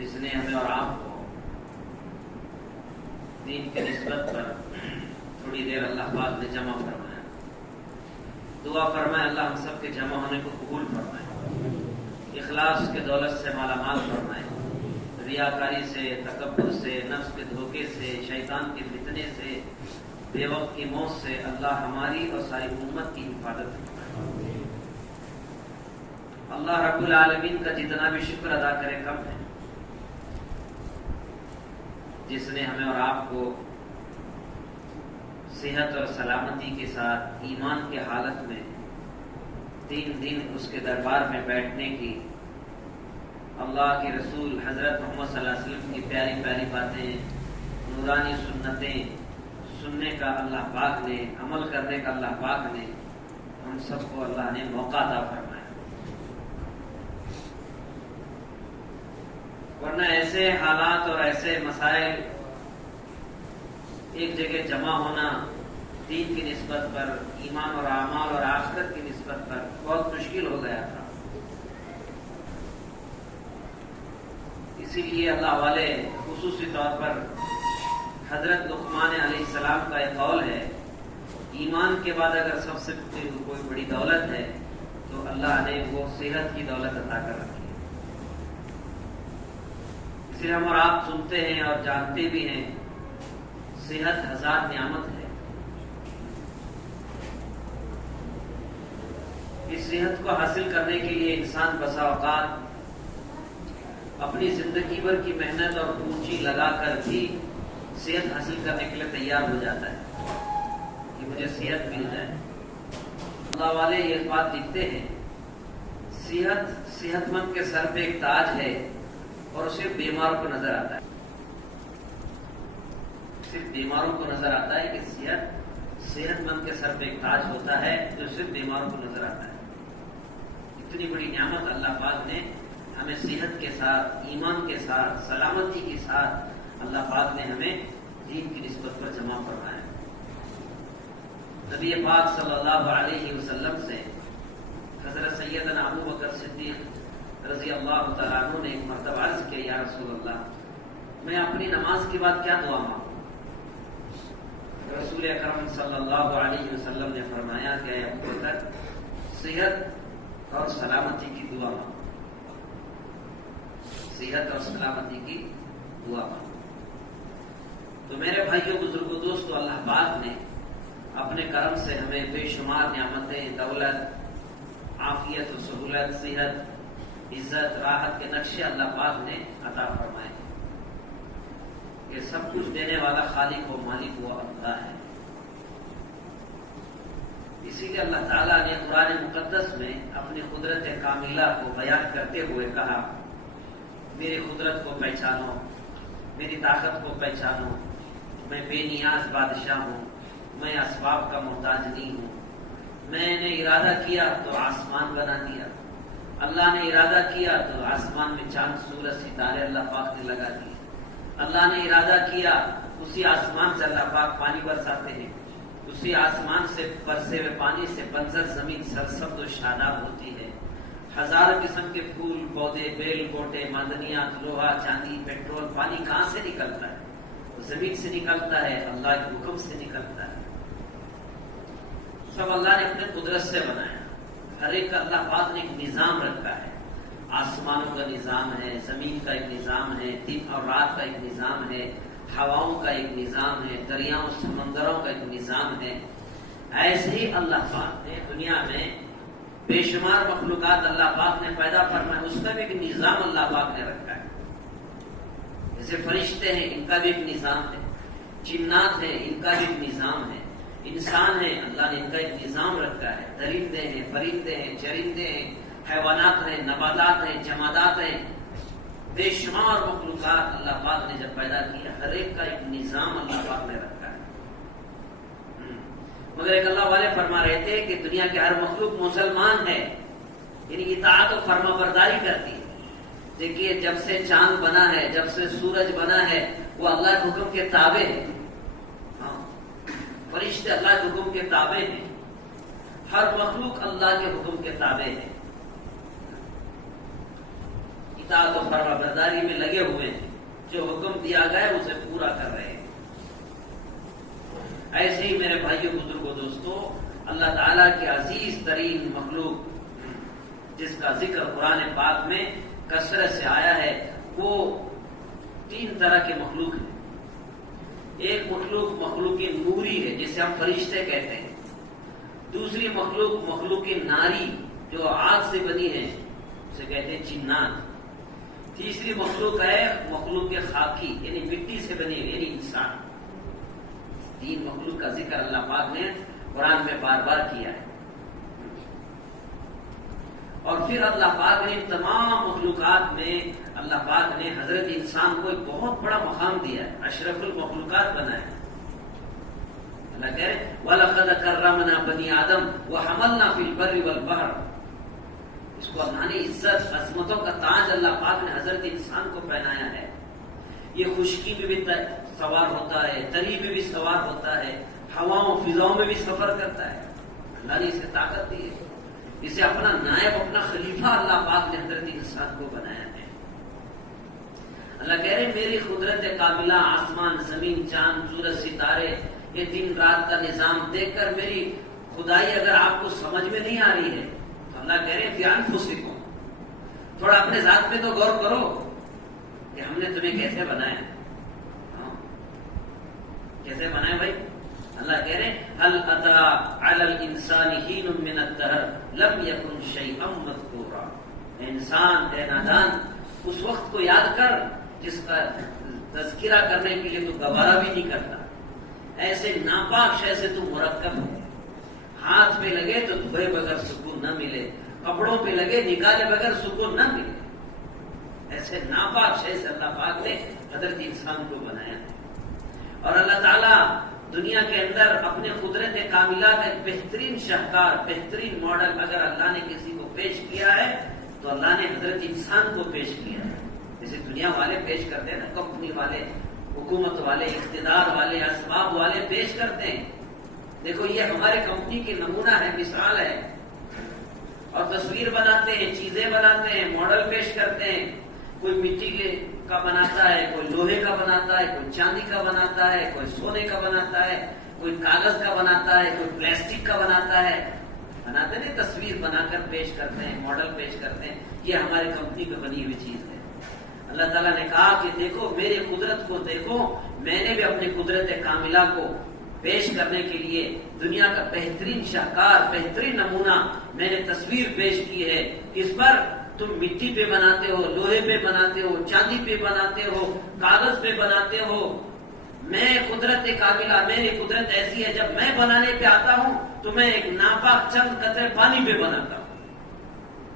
جس نے ہمیں اور آپ کو دین کی نسبت پر تھوڑی دیر اللہ پاک نے جمع فرمایا. دعا فرمائے اللہ ہم سب کے جمع ہونے کو قبول فرمائے، اخلاص کے دولت سے مالا مال فرمائے، ریاکاری سے، تکبر سے، نفس کے دھوکے سے، شیطان کے فتنے سے، بے وقت کی موت سے اللہ ہماری اور ساری امت کی حفاظت فرمائے. اللہ رب العالمین کا جتنا بھی شکر ادا کرے کم ہے، جس نے ہمیں اور آپ کو صحت اور سلامتی کے ساتھ ایمان کے حالت میں 3 دن اس کے دربار میں بیٹھنے کی، اللہ کے رسول حضرت محمد صلی اللہ علیہ وسلم کی پیاری پیاری باتیں، نورانی سنتیں سننے کا اللہ پاک نے، عمل کرنے کا اللہ پاک نے ہم سب کو اللہ نے موقع عطا فرمایا. ورنہ ایسے حالات اور ایسے مسائل ایک جگہ جمع ہونا دین کی نسبت پر، ایمان اور اعمال اور آخرت کی نسبت پر بہت مشکل ہو گیا تھا. اسی لیے اللہ والے خصوصی طور پر حضرت لقمان علیہ السلام کا ایک قول ہے، ایمان کے بعد اگر سب سے کوئی بڑی دولت ہے تو اللہ نے وہ صحت کی دولت عطا کر رکھی ہے. اس لیے ہم اور آپ سنتے ہیں اور جانتے بھی ہیں، صحت 1000 نعمت ہے. اس صحت کو حاصل کرنے کے لیے انسان بسا اوقات اپنی زندگی بھر کی محنت اور پونجی لگا کر بھی صحت حاصل کرنے کے لیے تیار ہو جاتا ہے کہ مجھے صحت مل جائے. اللہ والے یہ بات لکھتے ہیں، صحت مند کے سر پہ ایک تاج ہے اور صرف بیماروں کو نظر آتا ہے. صرف بیماروں کو نظر آتا ہے کہ صحت مند کے سر پہ ایک تاج ہوتا ہے جو صرف بیماروں کو نظر آتا ہے. اتنی بڑی نعمت اللہ پاک نے ہمیں صحت کے ساتھ، ایمان کے ساتھ، سلامتی کے ساتھ اللہ پاک نے ہمیں دین کی نسبت پر جمع فرمایا. نبی پاک صلی اللہ علیہ وسلم سے حضرت سیدنا ابو بکر صدیق رضی اللہ تعالیٰ عنہ نے ایک مرتبہ عرض کیا، یا رسول اللہ میں اپنی نماز کے بعد کیا دعا مانگوں؟ رسول اکرم صلی اللہ علیہ وسلم نے فرمایا کہ اے ابو بکر صحت اور سلامتی کی دعا مانگو، صحت اور سلامتی کی دعا مانگو. تو میرے بھائیوں، بزرگوں، دوستو، اللہ پاک نے اپنے کرم سے ہمیں بے شمار نعمتیں، دولت، عافیت و سہولت، صحت، عزت، راحت کے نقشے اللہ پاک نے عطا فرمائے. یہ سب کچھ دینے والا خالق و مالک وہ اللہ ہے. اسی لیے اللہ تعالیٰ نے قرآن مقدس میں اپنی قدرت کاملہ کو بیان کرتے ہوئے کہا، میری قدرت کو پہچانو، میری طاقت کو پہچانو، میں بے نیاز بادشاہ ہوں، میں اسباب کا محتاج نہیں ہوں. میں نے ارادہ کیا تو آسمان بنا دیا، اللہ نے ارادہ کیا تو آسمان میں چاند، سورج، ستارے اللہ پاک نے لگا دیے. اللہ نے ارادہ کیا اسی آسمان سے اللہ پاک پانی برساتے ہیں، اسی آسمان سے برسے ہوئے پانی سے بنجر زمین سرسبز و شاداب ہوتی ہے. ہزاروں قسم کے پھول، پودے، بیل، گوٹے، معدنیات، لوہا، چاندی، پیٹرول، پانی کہاں سے نکلتا ہے؟ زمین سے نکلتا ہے، اللہ کے حکم سے نکلتا ہے. سب اللہ نے اپنے قدرت سے بنایا. ہر ایک کا اللہ پاک نے ایک نظام رکھا ہے. آسمانوں کا نظام ہے، زمین کا ایک نظام ہے، دن اور رات کا ایک نظام ہے، ہواؤں کا ایک نظام ہے، دریاؤں سمندروں کا ایک نظام ہے. ایسے ہی اللہ پاک نے دنیا میں بے شمار مخلوقات اللہ پاک نے پیدا فرمائے، اس کا بھی ایک نظام اللہ پاک نے رکھا ہے. جیسے فرشتے ہیں، ان کا بھی ایک نظام ہے، جنات ہیں، ان کا بھی ایک نظام ہے، انسان ہیں، اللہ نے ان کا ایک نظام رکھا ہے. درندے ہیں، پرندے ہیں، چرندے ہیں، حیوانات ہیں، نباتات ہیں، جمادات ہیں، بے شمار مخلوقات اللہ پاک نے جب پیدا کیا، ہر ایک کا ایک نظام اللہ پاک نے رکھا ہے. مگر ایک اللہ والے فرما رہے تھے کہ دنیا کے ہر مخلوق مسلمان ہے، یعنی اطاعت و فرما برداری کرتی ہے. دیکھیے جب سے چاند بنا ہے، جب سے سورج بنا ہے، وہ اللہ کے حکم کے تابع ہے. فرشتے اللہ کے حکم کے تابع ہیں، ہر مخلوق اللہ کے حکم کے تابع ہے. اطاعت و فرما برداری میں لگے ہوئے ہیں، جو حکم دیا گیا ہے اسے پورا کر رہے ہیں۔ ایسے ہی میرے بھائیوں بزرگوں دوستو، اللہ تعالیٰ کی عزیز ترین مخلوق جس کا ذکر قرآن پاک میں کثرت سے آیا ہے، وہ 3 طرح کے مخلوق ہیں۔ ایک مخلوق نوری ہے جسے ہم فرشتے کہتے ہیں، دوسری مخلوق ناری جو آگ سے بنی ہے اسے کہتے ہیں جنات، تیسری مخلوق ہے مخلوق خاکی یعنی مٹی سے بنی ہے یعنی انسان۔ 3 مخلوق کا ذکر اللہ پاک نے قرآن میں بار بار کیا ہے، اور پھر اللہ پاک نے تمام مخلوقات میں اللہ پاک نے حضرت انسان کو ایک بہت بڑا مقام دیا ہے، اشرف المخلوقات بنایا ہے۔ اللہ کہہ رہے وَلَقَدْ كَرَّمْنَا بَنِي آدَمَ وَحَمَلْنَا فِي الْبَرِّ وَالْبَحْرِ، اس کو اللہ نے عزت عظمتوں کا تاج اللہ پاک نے حضرت انسان کو پہنایا ہے۔ یہ خشکی میں بھی سوار ہوتا ہے، تری میں بھی سوار ہوتا ہے، ہواؤں فضاؤں میں بھی سفر کرتا ہے۔ اللہ نے اسے طاقت دی ہے، اسے اپنا نائب اپنا خلیفہ اللہ پاک نے حضرت انسان کو بنایا ہے۔ اللہ کہہ رہے میری قدرت کاملہ آسمان زمین چاند سورج ستارے یہ دن رات کا نظام دیکھ کر میری خدائی اگر آپ کو سمجھ میں نہیں آ رہی ہے تو اللہ کہہ رہے فی انفسکم، تھوڑا اپنے ذات میں تو غور کرو کہ ہم نے تمہیں کیسے بنایا، کیسے بنایا بھائی؟ اللہ کہہ رہے هل اتى على الانسان حين من الدهر لم يكن شيئا مذكورا، انسان اے نادان اس وقت کو یاد کر جس کا تذکرہ کرنے کے لیے تو گوارا بھی نہیں کرتا، ایسے ناپاک شے سے تو مرکب ہے، ہاتھ پہ لگے تو دھوئے بغیر سکون نہ ملے، کپڑوں پہ لگے نکالے بغیر سکون نہ ملے، ایسے ناپاک شے سے اللہ پاک نے حضرت انسان کو بنایا ہے۔ اور اللہ تعالیٰ دنیا کے اندر اپنے قدرت کاملہ کا ایک بہترین شاہکار بہترین ماڈل اگر اللہ نے کسی کو پیش کیا ہے تو اللہ نے حضرت انسان کو پیش کیا ہے۔ جیسے دنیا والے پیش کرتے ہیں نا، کمپنی والے، حکومت والے، اقتدار والے، اسباب والے پیش کرتے ہیں، دیکھو یہ ہمارے کمپنی کی نمونہ ہے، مثال ہے، اور تصویر بناتے ہیں، چیزیں بناتے ہیں، ماڈل پیش کرتے ہیں، کوئی مٹی کا بناتا ہے، کوئی لوہے کا بناتا ہے، کوئی چاندی کا بناتا ہے، کوئی سونے کا بناتا ہے، کوئی کاغذ کا بناتا ہے، کوئی پلاسٹک کا بناتا ہے، بناتے ہیں تصویر بنا کر پیش کرتے ہیں، ماڈل پیش کرتے ہیں، یہ ہماری کمپنی پہ بنی ہوئی چیز ہے۔ اللہ تعالیٰ نے کہا کہ دیکھو میری قدرت کو دیکھو، میں نے بھی اپنی قدرت کاملہ کو پیش کرنے کے لیے دنیا کا بہترین شاہکار بہترین نمونہ میں نے تصویر پیش کی ہے، اس پر تم مٹی پہ بناتے ہو، لوہے پہ بناتے ہو، چاندی پہ بناتے ہو، کاغذ پہ بناتے ہو، میں قدرت کاملہ میری قدرت ایسی ہے جب میں بنانے پہ آتا ہوں تو میں ایک ناپاک چند قطرے پانی پہ بناتا ہوں۔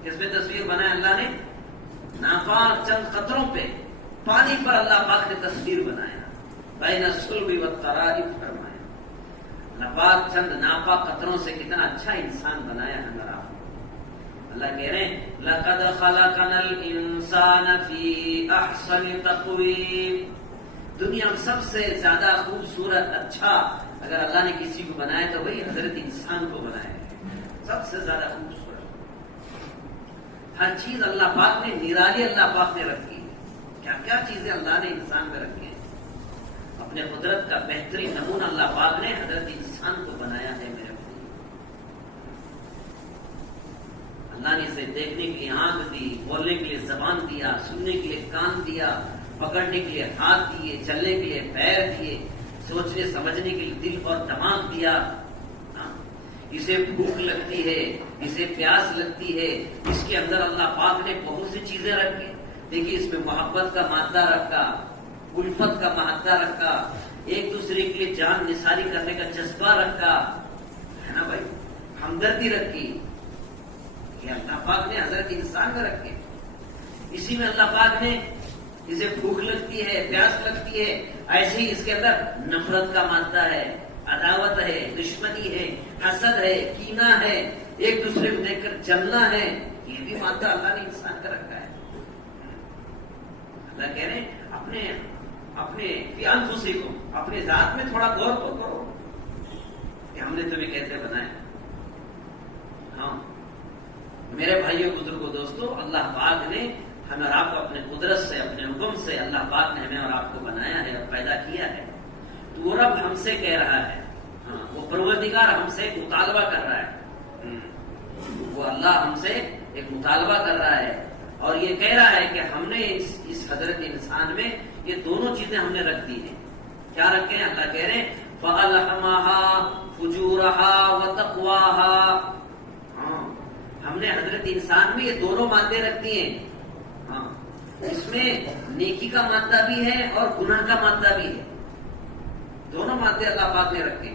کس پہ تصویر بنایا اللہ نے؟ ناپاک چند قطروں پہ، پانی پر اللہ پاک نے تصویر بنایا، بین الصلب والترائب فرمایا، ناپاک چند ناپاک قطروں سے کتنا اچھا انسان بنایا ہے میرا۔ اللہ کہہ رہے ہیں لَقَدْ خَلَقَنَا الْإِنسَانَ فِي أَحْسَنِ تَقْوِيمٍ، دنیا میں سب سے زیادہ خوبصورت اچھا اگر اللہ نے کسی کو بنایا تو وہی حضرت انسان کو بنایا ہے، سب سے زیادہ خوبصورت، ہر چیز اللہ پاک نے نرالی اللہ پاک نے رکھی ہے، کیا کیا چیزیں اللہ نے انسان میں رکھی ہیں، اپنے قدرت کا بہترین نمونہ اللہ پاک نے حضرت انسان کو بنایا ہے میرے بھائی۔ اللہ نے اسے دیکھنے کے لیے آنکھ دی، بولنے کے لیے زبان دیا، سننے کے لیے کان دیا، پکڑنے کے لیے ہاتھ دیے، چلنے کے لیے پیر دیے، سوچنے سمجھنے کے لیے دل اور دماغ دیا۔ اسے بھوک لگتی ہے، اسے پیاس لگتی ہے، اس کے اندر اللہ پاک نے بہت سی چیزیں رکھی، دیکھیے اس میں محبت کا مادہ رکھا، الفت کا مادہ رکھا، ایک دوسرے کے لیے جان نثاری کرنے کا جذبہ رکھا ہے نا بھائی، ہمدردی رکھی، یہ اللہ پاک نے حضرت انسان میں رکھے۔ اسی میں اللہ پاک نے اسے بھوک لگتی ہے، پیاس لگتی ہے، ایسے ہی اس کے اندر نفرت کا مادہ ہے، عداوت ہے، دشمنی ہے، حسد ہے، کینہ ہے، ایک دوسرے کو دیکھ کر جلنا ہے، یہ بھی مادہ اللہ نے انسان کا رکھا ہے۔ اللہ کہہ رہے ہیں اپنے فی انفسکم، اپنے ذات میں تھوڑا غور تو کرو کہ ہم نے تمہیں کیسے بنایا۔ ہاں میرے بھائیوں بزرگوں دوستوں، اللہ پاک نے ہمیں اور آپ کو اپنے قدرت سے اپنے حکم سے اللہ پاک نے ہمیں اور آپ کو بنایا ہے اور پیدا کیا ہے. تو وہ رب ہم سے کہہ رہا ہے, وہ پروردگار ہم سے ایک مطالبہ کر رہا ہے, وہ اللہ ہم سے ایک مطالبہ کر رہا ہے اور یہ کہہ رہا ہے کہ ہم نے اس حضرت انسان میں یہ دونوں چیزیں ہم نے رکھ دی ہیں. کیا رکھے ہیں؟ اللہ کہہ رہے ہیں فَأَلْهَمَهَا فُجُورَهَا وَتَقْوَاهَا. ہم نے حضرت انسان میں یہ دونوں مادے رکھ دی ہیں. اس میں نیکی کا مادہ بھی ہے اور گناہ کا مادہ بھی ہے. دونوں مادے اللہ پاک نے رکھے.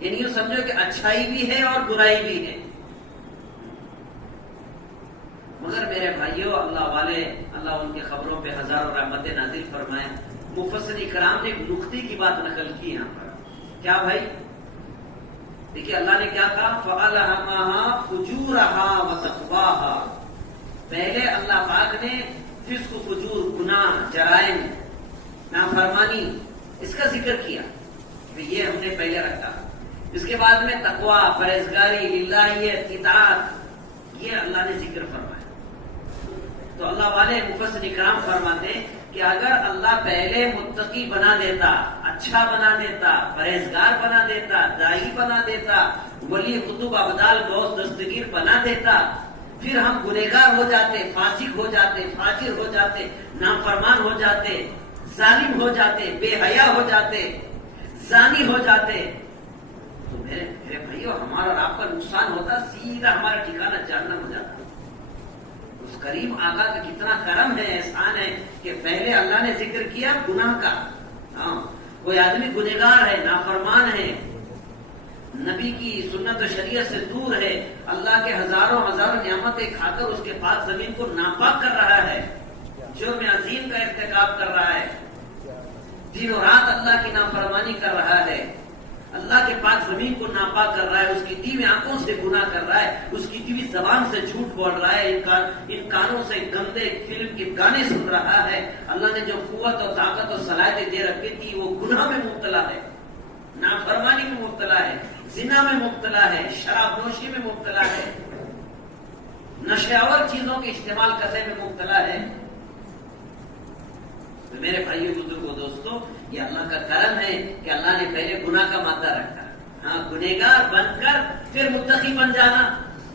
یعنی یوں سمجھو کہ اچھائی بھی ہے اور برائی بھی ہے. مگر میرے بھائیوں, اللہ والے, اللہ ان کے خبروں پہ ہزاروں رحمتیں نازل فرمائے. مفسرین کرام نے ایک نقطے کی بات نقل کی یہاں پر. کیا بھائی؟ دیکھیے اللہ نے کیا کہا, فَأَلْهَمَهَا فُجُورَهَا وَتَقْوَاهَا. پہلے اللہ پاک نے فسق, فجور, گناہ, جرائم, نافرمانی اس کا ذکر کیا کہ یہ ہم نے پہلے رکھا. اس کے بعد میں تقوی, پرہیزگاری, للہیت, اطاعت, یہ اللہ نے ذکر فرمایا. تو اللہ والے مفسرین کرام فرماتے ہیں کہ اگر اللہ پہلے متقی بنا دیتا, اچھا بنا دیتا, پرہیزگار بنا دیتا, داعی بنا دیتا, ولی قطب ابدال غوث دستگیر بنا دیتا, پھر ہم گنہگار ہو جاتے, فاسق ہو جاتے, فاجر ہو جاتے, نافرمان ہو جاتے, ظالم ہو جاتے, بے حیا ہو جاتے, زانی ہو جاتے, تو میرے بھائیو ہمارا اور آپ کا نقصان ہوتا, سیدھا ہمارا ٹھکانہ جہنم ہو جاتا. اس کریم آقا کا کتنا کرم ہے, احسان ہے کہ پہلے اللہ نے ذکر کیا گناہ کا. کوئی آدمی گنہگار ہے, نافرمان ہے, نبی کی سنت و شریعت سے دور ہے, اللہ کے ہزاروں نعمتیں کھا کر اس کے پاک زمین کو ناپاک کر رہا ہے, جرم عظیم کا ارتکاب کر رہا ہے, دن و رات اللہ کی نافرمانی کر رہا ہے, اللہ کے پاک زمین کو ناپاک کر رہا ہے, اس کی دیوی آنکھوں سے گناہ کر رہا ہے, اس کی دیوی زبان سے جھوٹ بول رہا ہے, ان کانوں سے گندے فلم کے گانے سن رہا ہے. اللہ نے جو قوت اور طاقت اور صلاحیتیں دے رکھی تھی وہ گناہ میں مبتلا ہے, نافرمانی میں مبتلا ہے, زنا میں مبتلا ہے, شراب نوشی میں مبتلا ہے, نشے آور چیزوں کے استعمال کرنے میں مبتلا ہے. تو میرے بھائیوں, بزرگوں, دوستوں, یہ اللہ کا کرم ہے کہ اللہ نے پہلے گناہ کا مادہ رکھا. گنہگار بن کر پھر متقی بن جانا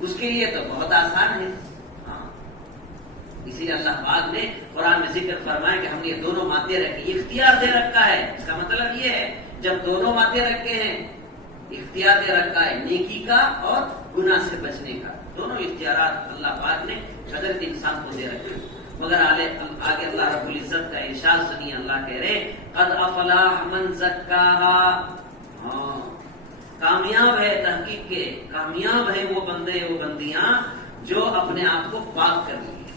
اس کے لیے تو بہت آسان ہے. اسی لیے اللہ پاک نے قرآن میں ذکر فرمایا کہ ہم نے یہ دونوں مادے رکھے, اختیار دے رکھا ہے. اس کا مطلب یہ ہے جب دونوں مادے رکھے ہیں, اختیار دے رکھا ہے نیکی کا اور گناہ سے بچنے کا. دونوں اختیارات اللہ پاک نے حضرت انسان کو دے رکھے. مگر آگے اللہ رب العزت کا ارشاد سنیے. اللہ کہہ رہے قد افلاح من زکاہا. کامیاب ہے, تحقیق کے کامیاب ہے وہ بندے, وہ بندیاں جو اپنے آپ کو پاک کر لیے,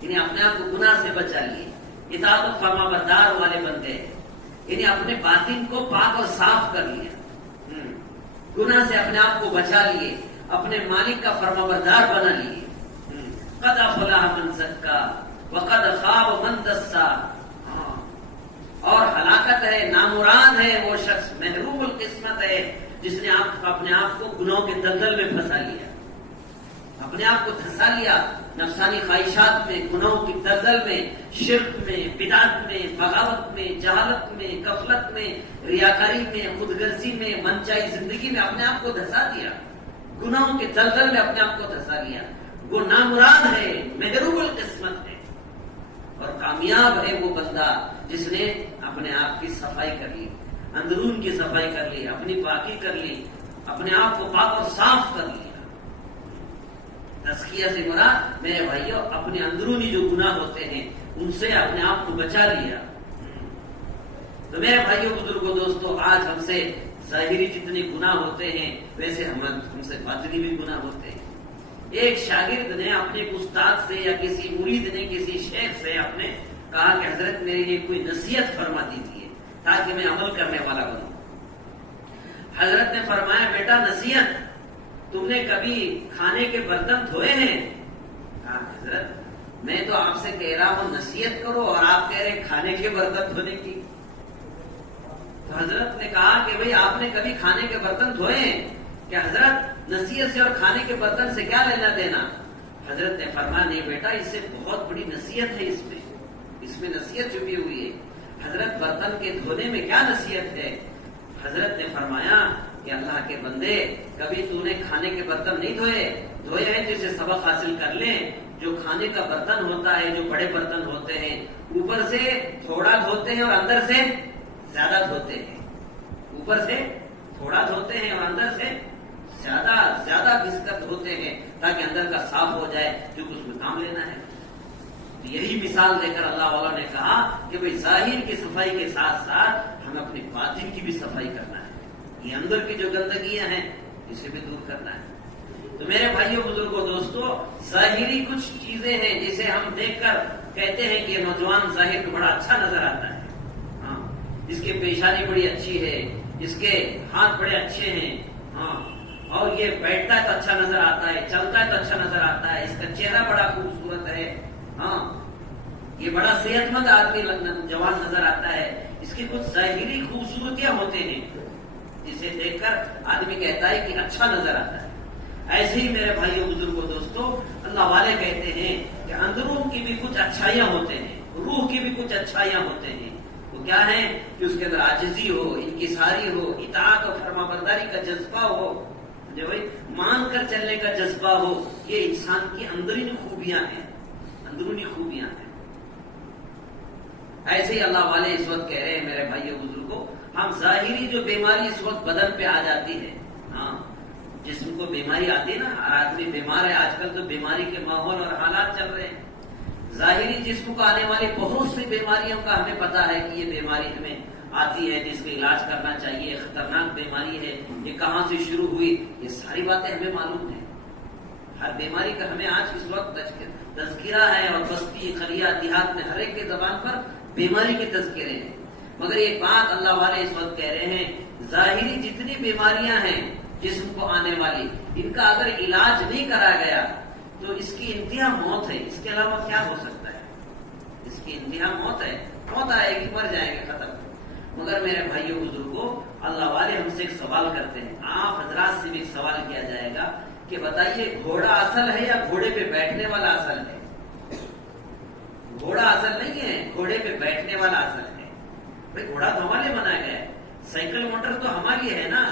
یعنی اپنے آپ کو گناہ سے بچا لیے, اطاعت و فرما بردار والے بندے, یعنی اپنے باطن کو پاک اور صاف کر لیا, گناہ سے اپنے آپ کو بچا لیے, اپنے مالک کا فرما بردار بنا لیے. قد افلاح من زکا وقد خاب من دسا. اور ہلاکت ہے, نامراد ہے وہ شخص, محروم القسمت ہے جس نے اپنے آپ کو گناہوں کے دلدل میں پھنسا لیا, اپنے آپ کو دھسا لیا نفسانی خواہشات میں, گناہوں کی دلدل میں, شرک میں, بدعت میں, بغاوت میں, جہالت میں, غفلت میں, ریاکاری میں, خود غرضی میں, منچائی زندگی میں اپنے آپ کو دھسا دیا, گناہوں کے دلدل میں اپنے آپ کو دھسا لیا. وہ نامراد ہے, محروم القسمت ہے. اور کامیاب ہے وہ بندہ جس نے اپنے آپ کی صفائی کر لی, اندرون کی صفائی کر لی, اپنی پاکی کر لی, اپنے آپ کو پاک اور صاف کر لیا. تزکیہ سے مراد میرے بھائیوں اپنے اندرونی جو گناہ ہوتے ہیں ان سے اپنے آپ کو بچا لیا. تو میرے بھائیوں, بزرگوں, دوستوں, آج ہم سے ظاہری جتنے گناہ ہوتے ہیں ویسے ہم سے باطنی بھی گناہ ہوتے ہیں. ایک شاگرد نے اپنے استاد سے یا کسی مرید نے کسی شیخ سے اپنے کہا کہ حضرت میرے لیے کوئی نصیحت فرما دیجیے تاکہ میں عمل کرنے والا بنوں. حضرت نے فرمایا بیٹا نصیحت, تم نے کبھی کھانے کے برتن دھوئے ہیں؟ کہا حضرت میں تو آپ سے کہہ رہا ہوں نصیحت کرو اور آپ کہہ رہے کھانے کے برتن دھونے کی. تو حضرت نے کہا کہ بھئی آپ نے کبھی کھانے کے برتن دھوئے ہیں؟ کہ حضرت نصیحت سے اور کھانے کے برتن سے کیا لینا دینا؟ حضرت نے فرمایا نہیں بیٹا اس سے بہت بڑی نصیحت ہے، اس میں نصیحت چھپی ہوئی ہے۔ حضرت برتن کے دھونے میں کیا نصیحت ہے؟ حضرت نے فرمایا کہ اللہ کے بندے کبھی تو نے کھانے کے برتن نہیں دھوئے ہیں تو اسے سبق حاصل کر لیں۔ جو کھانے کا برتن ہوتا ہے، جو بڑے برتن ہوتے ہیں، اوپر سے تھوڑا دھوتے ہیں اور اندر سے زیادہ دھوتے ہیں، اوپر سے تھوڑا دھوتے ہیں اور اندر سے زیادہ گھس کر دھوتے ہیں تاکہ اندر کا صاف ہو جائے کیونکہ اس میں کام لینا ہے۔ یہی مثال دے کر اللہ والوں نے کہا کہ بھئی ظاہر کی صفائی کے ساتھ ساتھ ہمیں اپنی باطن کی بھی صفائی کرنا ہے، یہ اندر کی جو گندگیاں ہیں اسے بھی دور کرنا ہے۔ تو میرے بھائیوں بزرگوں دوستو، ظاہری کچھ چیزیں ہیں جسے ہم دیکھ کر کہتے ہیں کہ یہ نوجوان ظاہر میں بڑا اچھا نظر آتا ہے، ہاں اس کی پیشانی بڑی اچھی ہے، اس کے ہاتھ بڑے اچھے ہیں، ہاں اور یہ بیٹھتا ہے تو اچھا نظر آتا ہے، چلتا ہے تو اچھا نظر آتا ہے، اس کا چہرہ بڑا خوبصورت ہے، ہاں یہ بڑا صحت مند آدمی جوان نظر آتا ہے، اس کی کچھ ظاہری خوبصورتیاں ہوتے ہیں جسے دیکھ کر آدمی کہتا ہے کہ اچھا نظر آتا ہے۔ ایسے ہی میرے بھائیوں بزرگوں دوستو، اللہ والے کہتے ہیں کہ اندرون کی بھی کچھ اچھائیاں ہوتے ہیں، روح کی بھی کچھ اچھائیاں ہوتے ہیں۔ وہ کیا ہے کہ اس کے اندر عاجزی ہو، انکساری ہو، اطاعت اور فرما برداری کا جذبہ ہو، جو بھائی مان کر چلنے کا جذبہ ہو، یہ انسان کی اندرونی خوبیاں ہیں، اندرونی خوبیاں ہیں۔ ایسے ہی اللہ والے اس وقت کہہ رہے ہیں میرے بھائیوں بزرگوں، ہم ظاہری جو بیماری اس وقت بدن پہ آ جاتی ہے، ہاں جسم کو بیماری آتی ہے نا، ہر آدمی بیمار ہے، آج کل تو بیماری کے ماحول اور حالات چل رہے ہیں۔ ظاہری جسم کو آنے والی بہت سی بیماریوں کا ہمیں پتا ہے کہ یہ بیماری ہمیں آتی ہے، جس کا علاج کرنا چاہیے، خطرناک بیماری ہے، یہ کہاں سے شروع ہوئی، یہ ساری باتیں ہمیں معلوم ہیں۔ ہر بیماری کا ہمیں آج اس وقت تذکرہ ہے، اور بستی قریہ دیہات میں ہر ایک کے زبان پر بیماری کے تذکرے ہیں۔ مگر ایک بات اللہ والے اس وقت کہہ رہے ہیں، ظاہری جتنی بیماریاں ہیں جسم کو آنے والی، ان کا اگر علاج نہیں کرا گیا تو اس کی انتہا موت ہے، اس کے علاوہ کیا ہو سکتا ہے؟ اس کی انتہا موت ہے، موت آئے گی، مر جائیں گے، ختم۔ مگر میرے بھائیوں بزرگوں، اللہ والے ہم سے ایک سوال کرتے ہیں، آپ حضرات سے بھی ایک سوال کیا جائے گا کہ بتائیے گھوڑا اصل ہے یا گھوڑے پہ بیٹھنے والا اصل ہے؟ گھوڑا اصل نہیں ہے، گھوڑے پہ بیٹھنے والا اصل ہے۔ بھائی گھوڑا تو ہمارے لیے بنایا گیا ہے، سائیکل موٹر تو ہمارے لیے ہے نا،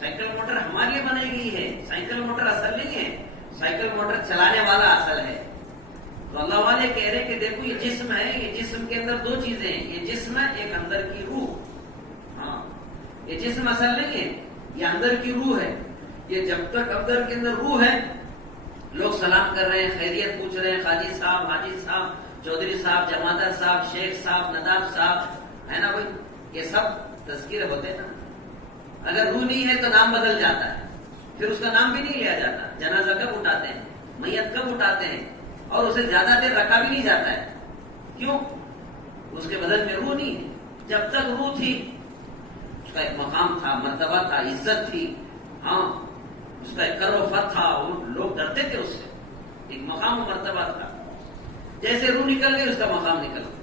سائیکل موٹر ہمارے لیے بنائی گئی ہے، سائیکل موٹر اصل نہیں ہے، سائیکل موٹر چلانے والا اصل ہے۔ تو اللہ والے کہہ رہے کہ دیکھو یہ جسم ہے، یہ جسم کے اندر دو چیزیں ہیں، یہ جسم ہے، ایک اندر کی روح، ہاں یہ جسم اصل نہیں ہے، یہ اندر کی روح ہے۔ یہ جب تک اندر کے اندر روح ہے، لوگ سلام کر رہے ہیں، خیریت پوچھ رہے ہیں، قاضی صاحب، حاجی صاحب، چودھری صاحب، جمادر صاحب، شیخ صاحب، نداب صاحب، ہے نا بھائی، یہ سب تذکرے ہوتے ہیں نا۔ اگر روح نہیں ہے تو نام بدل جاتا ہے، پھر اس کا نام بھی نہیں لیا جاتا۔ جنازہ کب اٹھاتے ہیں، میت کب اٹھاتے ہیں، اور اسے زیادہ دیر رکھا بھی نہیں جاتا ہے، کیوں؟ اس کے بدن میں روح نہیں ہے۔ جب تک روح تھی اس کا ایک مقام تھا، مرتبہ تھا، عزت تھی، ہاں اس کا ایک کر و فت تھا، لوگ ڈرتے تھے اس سے، ایک مقام و مرتبہ تھا۔ جیسے روح نکل گئی اس کا مقام نکل گیا۔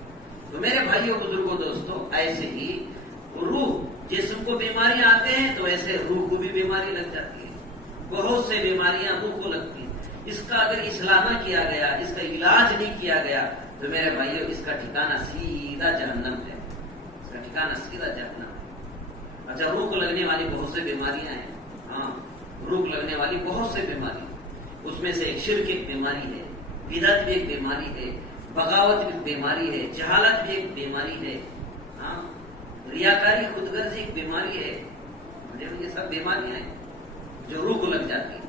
تو میرے بھائیوں بزرگوں دوستوں، ایسے ہی روح، جسم کو بیماری آتے ہیں تو ایسے روح کو بھی بیماری لگ جاتی ہے، بہت سے بیماریاں روح کو لگتی ہیں۔ اس کا اگر اصلاح نہ کیا گیا، اس کا علاج نہیں کیا گیا تو میرے بھائیوں اس کا ٹھکانہ سیدھا جہنم ہے، اس کا ٹھکانہ سیدھا جہنم ہے۔ اچھا، روح کو لگنے والی بہت سی بیماریاں ہیں، ہاں روح لگنے والی بہت سی بیماری، اس میں سے ایک شرک ایک بیماری ہے، بدعت بھی ایک بیماری ہے، بغاوت بھی ایک بیماری ہے، جہالت بھی ایک بیماری ہے، ہاں ریاکاری، خود غرضی ایک بیماری ہے۔ یہ سب بیماریاں ہیں جو روح کو لگ جاتی ہیں۔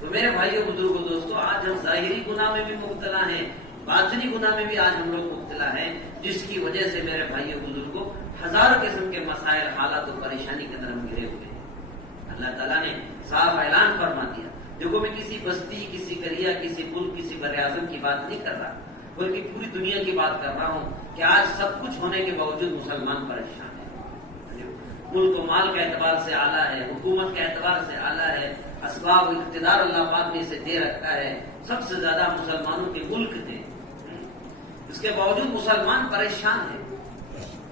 تو میرے بھائیوں بزرگوں دوستوں، آج ہم ظاہری گناہ میں بھی مبتلا ہیں، باطنی گناہ میں بھی آج ہم لوگ مبتلا ہیں، جس کی وجہ سے میرے بھائیوں بزرگوں ہزاروں قسم کے مسائل، حالات اور پریشانی کے اندر ہم گھرے ہوئے ہیں۔ اللہ تعالیٰ نے صاف اعلان فرما دیا، دیکھو میں کسی بستی، کسی قریہ، کسی ملک، کسی بر اعظم کی بات نہیں کر رہا، بلکہ پوری دنیا کی بات کر رہا ہوں کہ آج سب کچھ ہونے کے باوجود مسلمان پریشان ہیں۔ ملک و مال کے اعتبار سے اعلیٰ ہے، حکومت کے اعتبار سے اعلیٰ ہے، اسباب و اقتدار اللہ پاک نے اسے دے رکھا ہے، سب سے زیادہ مسلمانوں کے ملک تھے، اس کے باوجود مسلمان پریشان ہے۔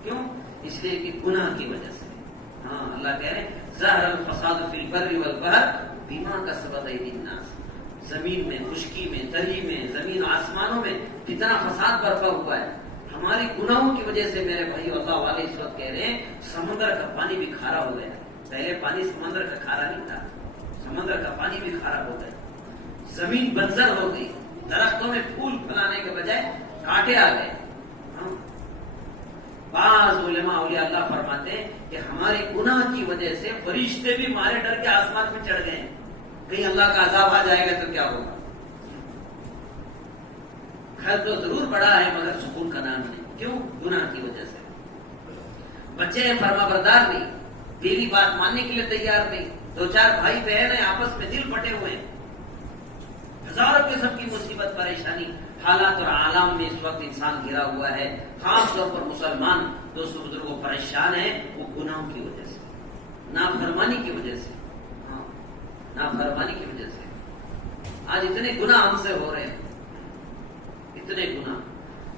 کیوں؟ اس لیے کہ گناہ کی وجہ سے۔ ہاں اللہ کہہ رہے ہیں ظاہر الفساد فی البر والبحر بما کسبت ایدی الناس، زمین میں، خشکی میں، تری میں، زمین آسمانوں میں کتنا فساد برپا ہوا ہے ہماری گناہوں کی وجہ سے. میرے بھائی اللہ والے اس وقت کہہ رہے ہیں سمندر کا پانی بھی کھارا ہو گیا. پہلے پانی سمندر کا کھارا نہیں تھا، سمندر کا پانی بھی کھارا ہو گیا. زمین بنجر ہو گئی، درختوں میں پھول پھلانے کے بجائے کانٹے آ گئے. بعض علماء اولیاء اللہ فرماتے ہیں کہ ہمارے گناہ کی وجہ سے فرشتے بھی مارے ڈر کے آسمان میں چڑھ گئے ہیں، کہیں اللہ کا عذاب آ جائے گا تو کیا ہوگا. گھر تو ضرور بڑا ہے مگر سکون کا نام نہیں. کیوں؟ گناہ کی وجہ سے. بچے فرما بردار نہیں، بیوی بات ماننے کے لیے تیار نہیں، دو چار بھائی بہن ہیں آپس میں دل پٹے ہوئے ہیں، ہزاروں قسم کی مصیبت پریشانی حالات اور عالم میں اس وقت انسان گھرا ہوا ہے. خاص طور پر مسلمان دوستوں بزرگوں پریشان ہیں، وہ گناہوں کی وجہ سے، نافرمانی کی وجہ سے. نافرمانی کی وجہ سے آج اتنے گناہ ہم سے ہو رہے ہیں، اتنے گناہ.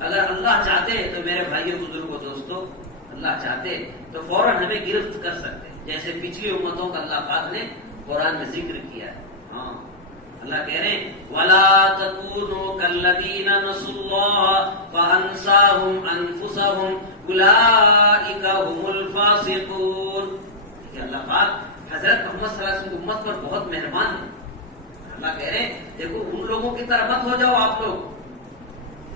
اگر اللہ چاہتے تو میرے بھائیوں بزرگوں دوستوں، اللہ چاہتے تو فوراً ہمیں گرفت کر سکتے، جیسے پچھلی امتوں کا اللہ پاک نے قرآن میں ذکر کیا ہے. ہاں اللہ کہہ رہے ہیں وَلَا تَكُونُوا كَالَّذِينَ نَسُوا اللَّهَ فَأَنسَاهُمْ أَنفُسَهُمْ أُولَٰئِكَ هُمُ الْفَاسِقُونَ. کہ اللہ پاک حضرت محمد صلی اللہ علیہ وسلم کی امت پر بہت مہربان ہے. اللہ کہہ رہے ہیں دیکھو ان لوگوں کی طرح مت ہو جاؤ آپ لوگ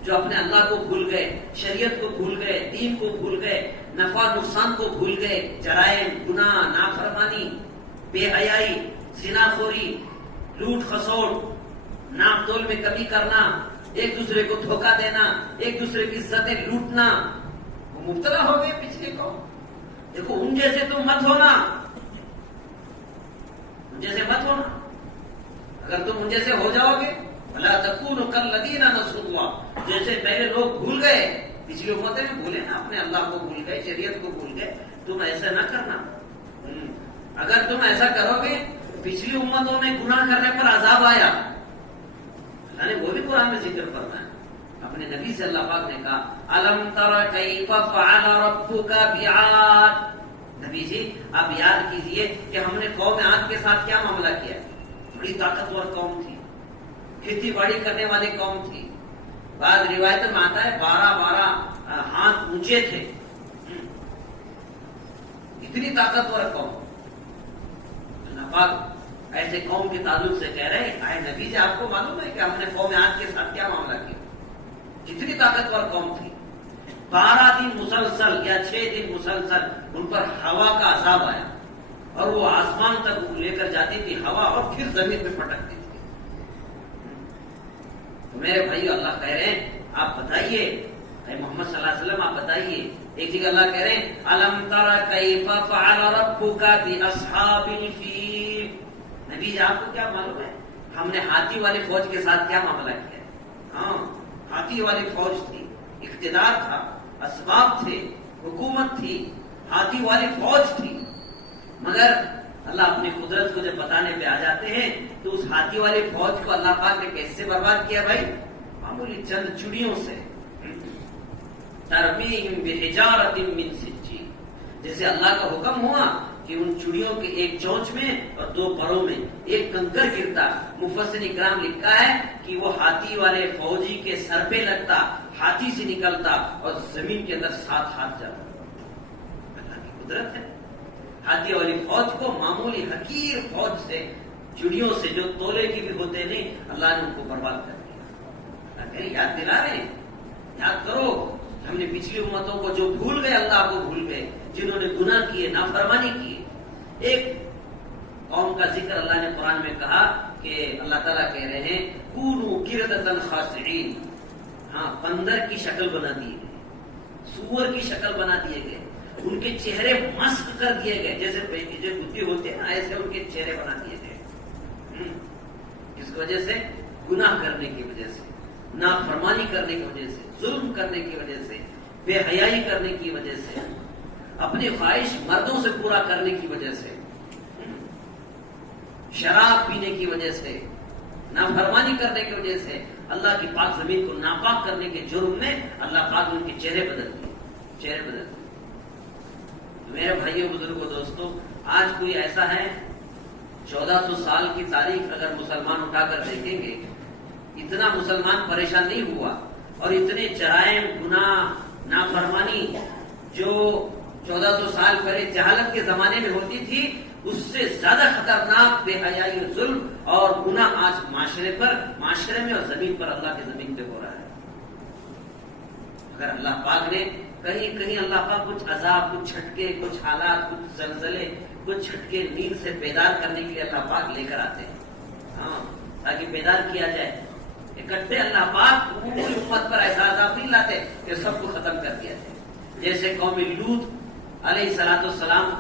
جو اپنے اللہ کو بھول گئے، شریعت کو بھول گئے، دین کو بھول گئے، نفع نقصان کو بھول گئے. جرائم، گناہ، نافرمانی، بے حیائی، زنا خوری، لوٹ خسوٹ، ناپ تول میں کمی کرنا، ایک دوسرے کو دھوکہ دینا، ایک دوسرے کی عزتیں لوٹنا، وہ مبتلا ہو گئے پچھلے کو. دیکھو ان جیسے تم مت ہونا، ان جیسے مت ہونا. اگر تم ان جیسے ہو جاؤ گے وَلَا تَكُونُوا كَالَّذِينَ نَسُوا اللَّهَ، جیسے پہلے لوگ بھول گئے، پچھلی امتیں میں بھولے نا، اپنے اللہ کو بھول گئے، شریعت کو بھول گئے. تم ایسا نہ کرنا. اگر تم ایسا کرو گے پچھلی امتوں میں گناہ کرنے پر عذاب آیا. اللہ نے وہ بھی قرآن میں ذکر فرمایا. اپنے نبی سے اللہ پاک نے کہا أَلَمْ تَرَ كَيْفَ فَعَلَ رَبُّكَ بِعَادٍ. نبی جی آپ یاد کیجئے کہ ہم نے قوم عاد کے ساتھ کیا معاملہ کیا. بڑی طاقتور قوم تھی، کھیتی باڑی کرنے والی قوم تھی. بعض روایتوں میں آتا ہے 12 ہاتھ اونچے تھے. اتنی طاقتور قوم. اللہ پاک ایسے قوم کے تعلق سے کہہ رہے ہیں اے نبی جی آپ کو معلوم ہے کہ ہم نے قوم عاد کے ساتھ کیا معاملہ کیا. کتنی طاقتور قوم تھی. 12 دن مسلسل یا 6 دن مسلسل ان پر ہوا کا عذاب آیا اور وہ آسمان تک لے کر جاتی تھی ہوا اور پھر زمین پہ پٹکتی تھی. تو میرے بھائی اللہ کہہ رہے ہیں آپ بتائیے اے محمد صلی اللہ علیہ وسلم آپ بتائیے. ایک جگہ اللہ کہہ رہے ہیں الم تر کیف فعل ربک باصحاب الفیل. نبی جی آپ کو کیا معلوم ہے ہم نے ہاتھی والی فوج کے ساتھ کیا معاملہ کیا. ہاں ہاتھی والی فوج تھی، اقتدار تھا، اسباب تھے، حکومت تھی، ہاتھی والی فوج تھی. مگر اللہ اپنی قدرت کو جب بتانے پہ آ جاتے ہیں تو اس ہاتھی والی فوج کو اللہ پاک نے کیسے برباد کیا بھائی؟ معمولی چند چڑیوں سے. ترمیہم بحجارۃ من سجیل. جیسے اللہ کا حکم ہوا کہ ان چڑیوں کے ایک چونچ میں اور 2 پروں میں ایک کنکر گرتا. مفسر اکرام لکھا ہے کہ وہ ہاتھی والے فوجی کے سر پہ لگتا، ہاتھی سے نکلتا اور زمین کے اندر 7 ہاتھ جاتا. اللہ کی قدرت ہے. ہاتھی والی فوج کو معمولی حقیر فوج سے، چڑیوں سے جو تولے کی بھی ہوتے نہیں، اللہ نے ان کو برباد کر دیا. اللہ یاد دلا رہے ہیں یاد کرو ہم نے پچھلی امتوں کو جو بھول گئے، اللہ کو بھول گئے، جنہوں نے گناہ کیے، نافرمانی کی. ایک قوم کا ذکر اللہ نے قرآن میں کہا کہ اللہ تعالیٰ کہہ رہے ہیں کونوا قردۃ خاسئین. ہاں بندر کی شکل بنا دی گئی، سور کی شکل بنا دیے گئے، ان کے چہرے مسخ کر دیے گئے، جیسے بدھی ہوتے ہیں ایسے ان کے چہرے بنا دیے گئے. اس وجہ سے گناہ کرنے کی وجہ سے، نافرمانی کرنے کی وجہ سے، ظلم کرنے کی وجہ سے، بے حیائی کرنے کی وجہ سے، اپنی خواہش مردوں سے پورا کرنے کی وجہ سے، شراب پینے کی وجہ سے، نافرمانی کرنے کی وجہ سے، اللہ کی پاک زمین کو ناپاک کرنے کے جرم میں اللہ پاک ان کے چہرے بدل دیے. میرے بھائیوں بزرگوں دوستوں آج کوئی ایسا ہے 1400 سال کی تاریخ اگر مسلمان اٹھا کر دیکھیں گے، اتنا مسلمان پریشان نہیں ہوا، اور اتنے جرائم، گناہ، نافرمانی جو 1400 سال پہلے جہالت کے زمانے میں ہوتی تھی، اس سے زیادہ خطرناک بے حیائی اور ظلم اور گناہ آج معاشرے میں اور زمین پر، اللہ کی زمین پہ ہو رہا ہے۔ اگر اللہ پاک نے کہیں اللہ پاک کچھ عذاب، کچھ جھٹکے، کچھ حالات، کچھ زلزلے، کچھ جھٹکے نیند سے بیدار کرنے کے لیے اللہ پاک لے کر آتے ہیں، ہاں، تاکہ بیدار کیا جائے۔ اکٹھے اللہ پاک پوری امت پر ایسا عذاب نہیں لاتے کہ سب کو ختم کر دیا جائے۔ جیسے قوم لوط علیہ السلام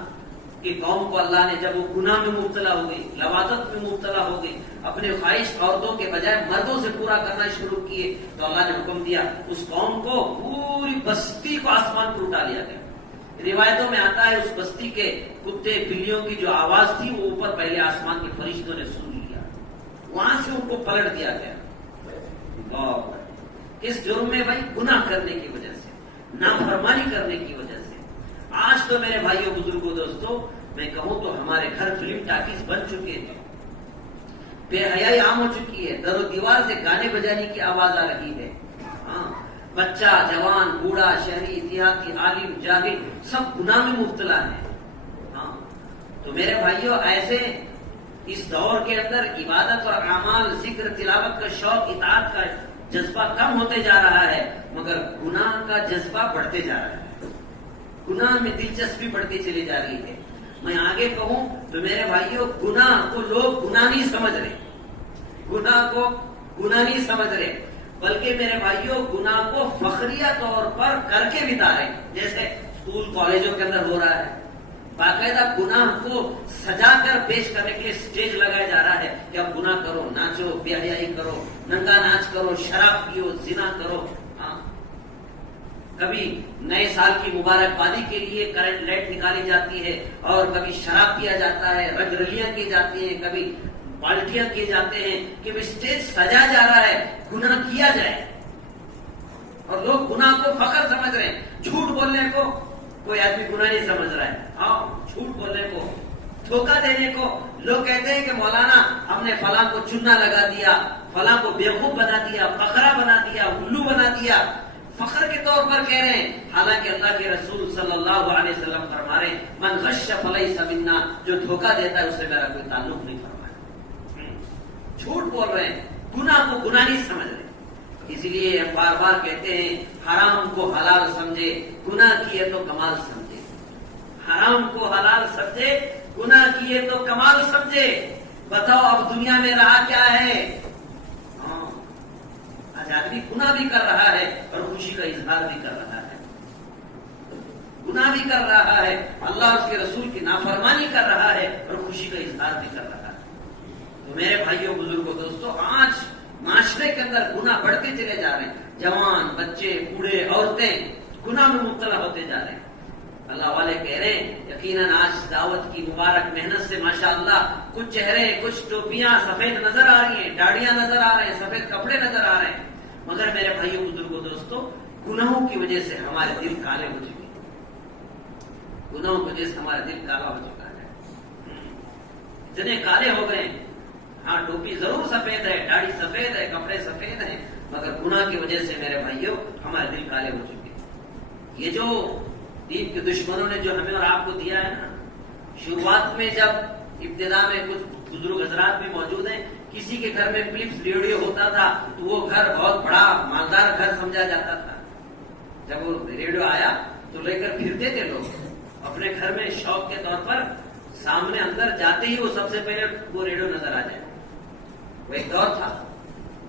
کی قوم کو اللہ نے، جب وہ گناہ میں مبتلا ہو گئی، لواطت میں مبتلا ہو گئی، اپنے خواہش عورتوں کے بجائے مردوں سے پورا کرنا شروع کیے، تو اللہ نے حکم دیا اس قوم کو، پوری بستی کو آسمان پر اٹھا لیا گیا۔ روایتوں میں آتا ہے اس بستی کے کتے بلیوں کی جو آواز تھی وہ اوپر پہلے آسمان کے فرشتوں نے سن لیا، وہاں سے ان کو پلٹ دیا گیا۔ اس جرم میں بھائی گناہ کرنے کی وجہ سے، نافرمانی کرنے کی وجہ سے۔ آج تو میرے بھائیوں، بزرگوں، دوستوں، میں کہوں تو ہمارے گھر فلم ٹاکیز بن چکے ہیں، بے حیائی عام ہو چکی ہے، در و دیوار سے گانے بجانے کی آواز آ رہی ہے، ہاں، بچہ، جوان، بوڑھا، شہری، دیہاتی، عالم، جاہل، سب گناہ میں مبتلا ہے، ہاں۔ تو میرے بھائیوں، ایسے اس دور کے اندر عبادت اور اعمال، ذکر، تلاوت کا شوق، اطاعت کا جذبہ کم ہوتے جا رہا ہے، مگر گناہ کا جذبہ بڑھتے جا رہا ہے، گناہ میں دلچسپی بڑھتی چلی جا رہی ہے۔ میں آگے کہوں تو میرے بھائیوں، گناہ کو لوگ گناہ نہیں سمجھ رہے، گناہ کو گناہ نہیں سمجھ رہے، بلکہ میرے بھائیوں گناہ کو فخریہ طور پر کر کے بتا رہے ہیں، جیسے اسکول کالجوں کے اندر ہو رہا ہے، باقاعدہ گناہ کو سجا کر پیش کرنے کے لیے اسٹیج لگایا جا رہا ہے کہ اب گناہ کرو، ناچو، بے حیائی کرو، ننگا ناچ کرو، شراب پیو، زنا کرو، ہاں۔ کبھی نئے سال کی مبارکبادی کے لیے کرنٹ لائٹ نکالی جاتی ہے، اور کبھی شراب پیا جاتا ہے، رنگ رلیاں کی جاتی ہیں، کبھی پالٹیاں کیے جاتے ہیں، کہ اسٹیج سجا جا رہا ہے گناہ کیا جائے، اور لوگ گناہ کو فخر سمجھ رہے ہیں۔ جھوٹ بولنے کو کوئی آدمی گناہ نہیں سمجھ رہا ہے، ہاں، جھوٹ بولنے کو، دھوکہ دینے کو لوگ کہتے ہیں کہ مولانا ہم نے فلاں کو چنا لگا دیا، فلاں کو بیوقوف بنا دیا، فقرہ بنا دیا، الو بنا دیا، فخر کے طور پر کہہ رہے ہیں، حالانکہ اللہ کے رسول صلی اللہ علیہ وسلم فرما رہے ہیں من غش فلیس منا، جو دھوکہ دیتا ہے اس سے میرا کوئی تعلق نہیں، فرمایا۔ جھوٹ بول رہے ہیں، گناہ کو گناہ نہیں سمجھ رہے، اسی لیے ہم بار بار کہتے ہیں حرام کو حلال سمجھے، گناہ کیے تو کمال سمجھے، حرام کو حلال سمجھے، گناہ کیے تو کمال سمجھے۔ بتاؤ اب دنیا میں رہا کیا ہے؟ آج آدمی گناہ بھی کر رہا ہے اور خوشی کا اظہار بھی کر رہا ہے، گناہ بھی کر رہا ہے، اللہ اور اس کے رسول کی نافرمانی کر رہا ہے اور خوشی کا اظہار بھی کر رہا ہے۔ تو میرے بھائیوں، بزرگوں، دوستوں، آج معاشرے کے اندر گناہ بڑھتے چلے جا رہے ہیں، جوان، بچے، بوڑھے، عورتیں گناہ میں مبتلا ہوتے جا رہے ہیں۔ اللہ والے کہہ رہے ہیں یقیناً آج دعوت کی مبارک محنت سے ماشاءاللہ کچھ چہرے، کچھ ٹوپیاں سفید نظر آ رہی ہیں، داڑیاں نظر آ رہے ہیں، سفید کپڑے نظر آ رہے ہیں، مگر میرے بھائیوں، بزرگوں، دوستوں، گناہوں کی وجہ سے ہمارے دل کالے ہو چکے ہیں، گناہوں کی وجہ سے ہمارا دل کالا ہو چکا ہے، اتنے کالے ہو گئے۔ ہاں، ٹوپی ضرور سفید ہے، داڑھی سفید ہے، کپڑے سفید ہیں، مگر گناہ کی وجہ سے میرے بھائیوں ہمارے دل کالے ہو چکے ہیں۔ یہ جو دین کے دشمنوں نے جو ہمیں اور آپ کو دیا ہے نا، شروعات میں جب ابتدا میں کچھ بزرگ حضرات بھی موجود ہیں، کسی کے گھر میں فلپس ریڈیو ہوتا تھا تو وہ گھر بہت بڑا مالدار گھر سمجھا جاتا تھا۔ جب وہ ریڈیو آیا تو لے کر پھرتے تھے لوگ اپنے گھر میں، شوق کے طور پر، سامنے اندر جاتے ہی وہ سب سے پہلے وہ ریڈیو نظر آ جائے۔ وہ ایک دور تھا،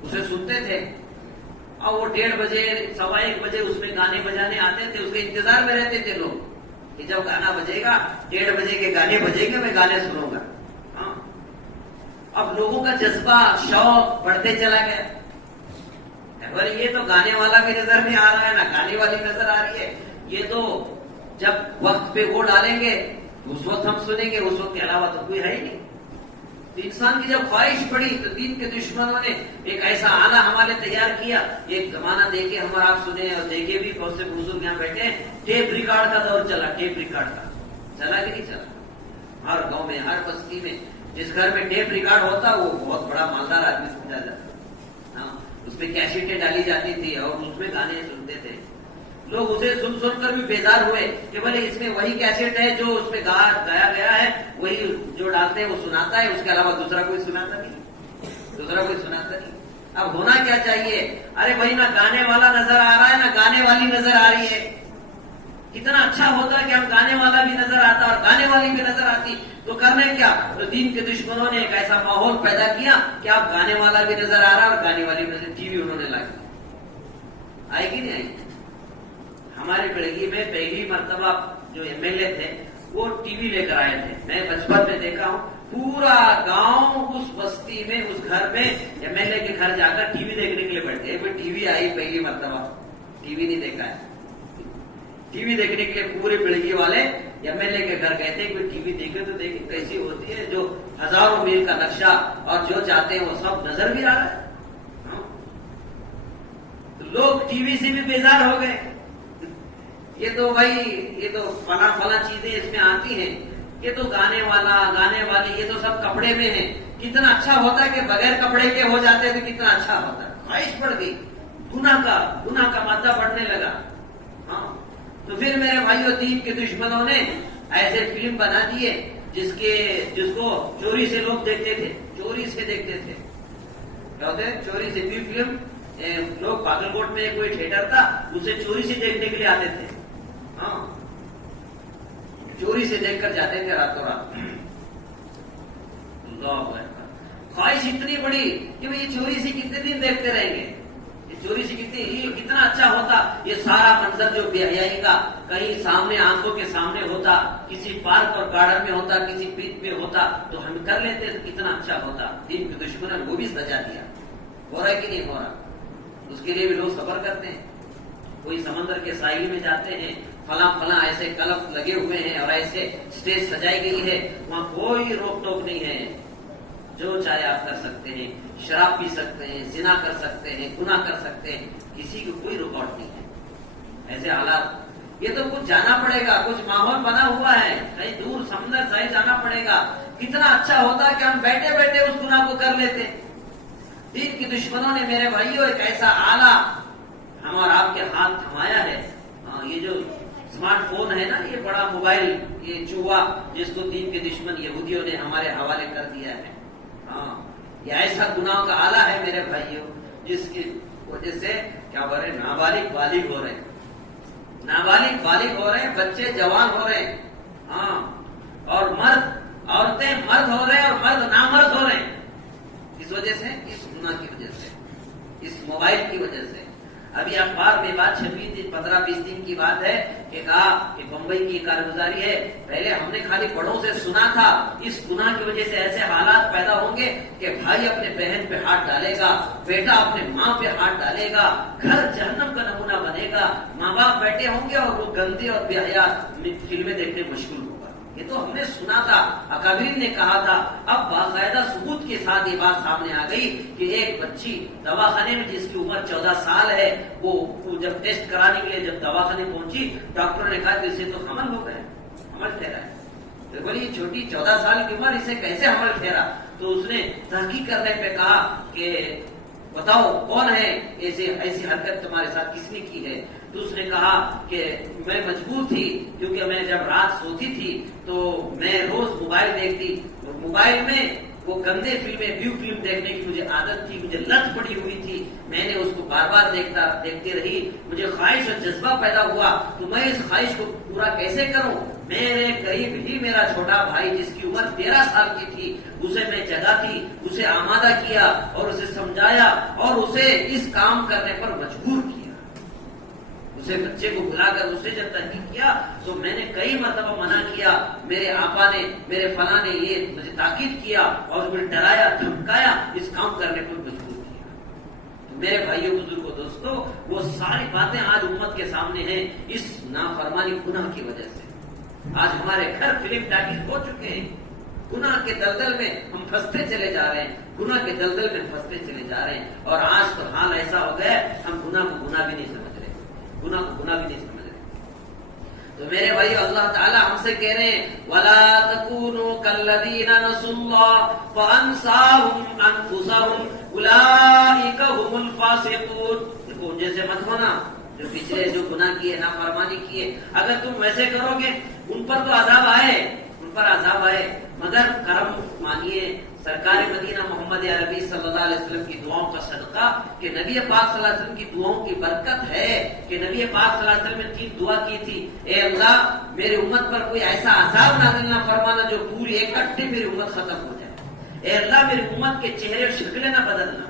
اسے سنتے تھے، اور وہ 1:30 بجے، 1:15 بجے اس میں گانے بجانے آتے تھے، اس کے انتظار میں رہتے تھے لوگ کہ جب گانا بجے گا، 1:30 بجے کے گانے بجیں گے، میں گانے سنوں گا۔ ہاں، اب لوگوں کا جذبہ، شوق بڑھتے چلا گیا۔ یہ تو گانے والا بھی نظر نہیں آ رہا ہے، نہ گانے والی نظر آ رہی ہے، یہ تو جب وقت پہ وہ ڈالیں گے اس وقت ہم سنیں گے، اس وقت کے علاوہ تو کوئی ہے ہی نہیں۔ تو انسان کی جب خواہش بڑھی تو دین کے دشمنوں نے ایک ایسا آلہ ہمارے تیار کیا، ایک زمانہ دے کے ہم اور آپ سنے، اور دیکھے بھی، بہت سے بزرگ یہاں بیٹھے ہیں، ٹیپ ریکارڈ کا دور چلا، ٹیپ ریکارڈ کا چلا کہ نہیں چلا؟ ہر گاؤں میں، ہر بستی میں جس گھر میں ٹیپ ریکارڈ ہوتا وہ بہت بڑا مالدار آدمی سمجھا جاتا. ہاں اس میں کیسٹیں ڈالی جاتی تھی اور اس میں گانے سنتے تھے. لوگ اسے سن سن کر بھی بیزار ہوئے کہ بھلے اس میں وہی کیسٹ ہے جو اس میں گایا گیا ہے, وہی جو ڈالتے ہیں وہ سناتا ہے, اس کے علاوہ دوسرا کوئی سناتا نہیں. اب ہونا کیا چاہیے؟ ارے بھائی نہ گانے والا نظر آ رہا ہے نہ گانے والی نظر آ رہی ہے. کتنا اچھا ہوتا ہے کہ ہم گانے والا بھی نظر آتا اور گانے والی بھی نظر آتی. تو کرنے کیا؟ تو دین کے دشمنوں نے ایک ایسا ماحول پیدا کیا کہ اب گانے والا بھی نظر آ رہا اور گانے والی بھی نظر. ٹی وی انہوں نے لگا. آئے گی نہیں آئی؟ ہمارے بڑگی میں پہلی مرتبہ جو ایم ایل اے تھے وہ ٹی وی لے کر آئے تھے. میں بچپن میں دیکھا ہوں پورا گاؤں اس بستی میں اس گھر میں ایم ایل اے کے گھر جا کر ٹی وی دیکھنے کے لیے بیٹھتے. کوئی ٹی وی آئی پہلی مرتبہ, ٹی وی نہیں دیکھا ہے. ٹی وی دیکھنے کے لیے پورے بڑگی والے ایم ایل اے کے گھر گئے تھے. کوئی ٹی وی دیکھے تو دیکھے کیسی ہوتی ہے, جو ہزاروں میل کا نقشہ اور جو چاہتے ہیں وہ سب نظر بھی آ رہا ہے. تو لوگ ٹی وی سے بھی بیزار ہو گئے. یہ تو بھائی یہ تو فلاں چیزیں اس میں آتی ہیں, یہ تو گانے والا گانے والی یہ تو سب کپڑے میں ہے. کتنا اچھا ہوتا ہے کہ بغیر کپڑے کے ہو جاتے تو کتنا اچھا ہوتا. خواہش بڑھ گئی, گناہ کا مادہ بڑھنے لگا. ہاں تو پھر میرے بھائیوں دین کے دشمنوں نے ایسے فلم بنا دیے جس کو چوری سے لوگ دیکھتے تھے. چوری سے دیکھتے تھے کیا ہوتے ہیں؟ چوری سے بھی فلم. لوگ باگلکوٹ میں کوئی تھیٹر تھا, اسے چوری سے دیکھنے کے لیے آتے تھے. ہاں چوری سے دیکھ کر جاتے تھے راتوں رات. خواہش اتنی بڑی کہ یہ چوری سے کتنے دن دیکھتے رہیں گے. یہ چوری سے کتنا اچھا ہوتا. یہ سارا منظر جو بے حیائی کا کہیں سامنے آنکھوں کے سامنے ہوتا, کسی پارک اور گارڈن میں ہوتا, کسی پیچ میں ہوتا تو ہم کر لیتے تو کتنا اچھا ہوتا. دین کے دشمنوں نے وہ بھی سجا دیا. ہو رہا ہے کہ نہیں ہو رہا؟ اس کے لیے بھی لوگ صبر کرتے ہیں. کوئی سمندر کے ساحل میں جاتے ہیں, فلاں ایسے کلف لگے ہوئے ہیں اور ایسے اسٹیج سجائی گئی ہے, وہاں کوئی روک ٹوک نہیں ہے. جو چاہے آپ کر سکتے ہیں, شراب پی سکتے ہیں, زنا کر سکتے ہیں, گناہ کر سکتے ہیں, کسی کو کوئی رکاوٹ نہیں ہے. ایسے حالات یہ تو کچھ جانا پڑے گا, کچھ ماحول بنا ہوا ہے, کہیں دور سمندر ساحل جانا پڑے گا. کتنا اچھا ہوتا کہ ہم بیٹھے بیٹھے اس گناہ کو کر لیتے. دین کی دشمنوں نے میرے بھائیوں ایک ایسا آلہ ہم اور آپ کے ہاتھ تھمایا ہے. یہ جو اسمارٹ فون ہے نا, یہ بڑا موبائل, یہ چوہا جس کو دین کے دشمن یہودیوں نے ہمارے حوالے کر دیا ہے. ہاں یہ ایسا گناہ کا آلہ ہے میرے بھائیوں جس کی وجہ سے کیا ہو رہے ہیں, نابالغ بالغ ہو رہے ہیں, نابالغ بالغ ہو رہے ہیں, بچے جوان ہو رہے ہیں. ہاں اور عورتیں مرد ہو رہے ہیں اور مرد نامرد ہو رہے ہیں. اس وجہ سے, اس گناہ کی وجہ سے, اس موبائل کی وجہ سے. ابھی اخبار میں بات 15-20 دن کی بات ہے کہ کہا کہ بمبئی کی کارگزاری ہے. پہلے ہم نے خالی بڑوں سے سنا تھا, اس گناہ کی وجہ سے ایسے حالات پیدا ہوں گے کہ بھائی اپنے بہن پہ ہاتھ ڈالے گا, بیٹا اپنے ماں پہ ہاتھ ڈالے گا, گھر جہنم کا نمونہ بنے گا. ماں باپ بیٹھے ہوں گے اور وہ گندے اور بے حیا فلمیں دیکھنے مشغول ہوگا. یہ تو ہم نے سنا تھا, اکابرین نے کہا تھا. اب باقاعدہ ثبوت کے ساتھ یہ بات سامنے آ گئی کہ ایک بچی دواخانے میں جس کی عمر 14 سال ہے, وہ جب ٹیسٹ کرانے کے لیے جب دواخانے پہنچی, ڈاکٹر نے کہا کہ اسے تو حمل ہو گیا, حمل ٹھہرا ہے. تو بولی چھوٹی 14 سال کی عمر, اسے کیسے حمل ٹھہرا؟ تو اس نے تحقیق کرنے پہ کہا کہ بتاؤ کون ہے, ایسی حرکت تمہارے ساتھ کس نے کی ہے؟ تو اس نے کہا کہ میں مجبور تھی, کیونکہ میں جب رات سوتی تھی تو میں روز موبائل دیکھتی, اور موبائل میں وہ گندے فلمیں ویو فلم دیکھنے کی مجھے عادت تھی, مجھے لت پڑی ہوئی تھی. میں نے اس کو بار بار دیکھتی رہی, مجھے خواہش اور جذبہ پیدا ہوا. تو میں اس خواہش کو پورا کیسے کروں؟ میرے قریب ہی میرا چھوٹا بھائی جس کی عمر 13 سال کی تھی, اسے میں جگاتی, اسے آمادہ کیا اور اسے سمجھایا اور اسے اس کام کرنے پر مجبور کیا. اسے بچے کو بلا کر اسے جب تحقیق کیا تو میں نے کئی مرتبہ منع کیا, میرے آپا نے, میرے فلاں نے یہ مجھے تاکید کیا اور مجھے ڈرایا, دھمکایا, اس کام کرنے پر مجبور کیا. تو میرے بھائیوں, بزرگوں, دوستوں, وہ ساری باتیں آج امت کے سامنے ہیں اس نافرمانی گناہ کی وجہ سے. آج ہمارے گھر فلم ٹاکیز ہو چکے ہیں. گناہ کے دلدل میں ہم پھنستے چلے جا رہے ہیں, گناہ کے دلدل میں پھنستے چلے جا رہے ہیں. اور آج تو حال ایسا ہو گیا ہم گناہ کو گناہ بھی نہیں سمجھ رہے, گناہ کو گناہ بھی نہیں سمجھ رہے. تو تو میرے بھائی اللہ تعالیٰ ہم سے کہہ رہے ہیں وَلَا تَكُونُوا كَالَّذِينَ نَسُوا اللَّهَ فَأَنسَاهُمْ أَنفُسَهُمْ أُولَٰئِكَ هُمُ الْفَاسِقُونَ. دیکھو ان جیسے مت ہونا جو پچھلے جو گناہ کیے نافرمانی کیے. اگر تم ویسے کرو گے ان پر تو عذاب آئے، ان پر عذاب آئے، مگر کرم مانیے سرکار مدینہ محمد عربی صلی اللہ علیہ وسلم کی دعاؤں کا صدقہ کہ نبی پاک صلی اللہ علیہ وسلم کی دعاؤں کی برکت ہے کہ نبی پاک صلی اللہ علیہ وسلم نے 3 دعا کی تھی. اے اللہ میری امت پر کوئی ایسا عذاب نازل نہ فرمانا جو پوری اکٹھے میری امت ختم ہو جائے. اے اللہ میری امت کے چہرے اور شکلیں نہ بدلنا.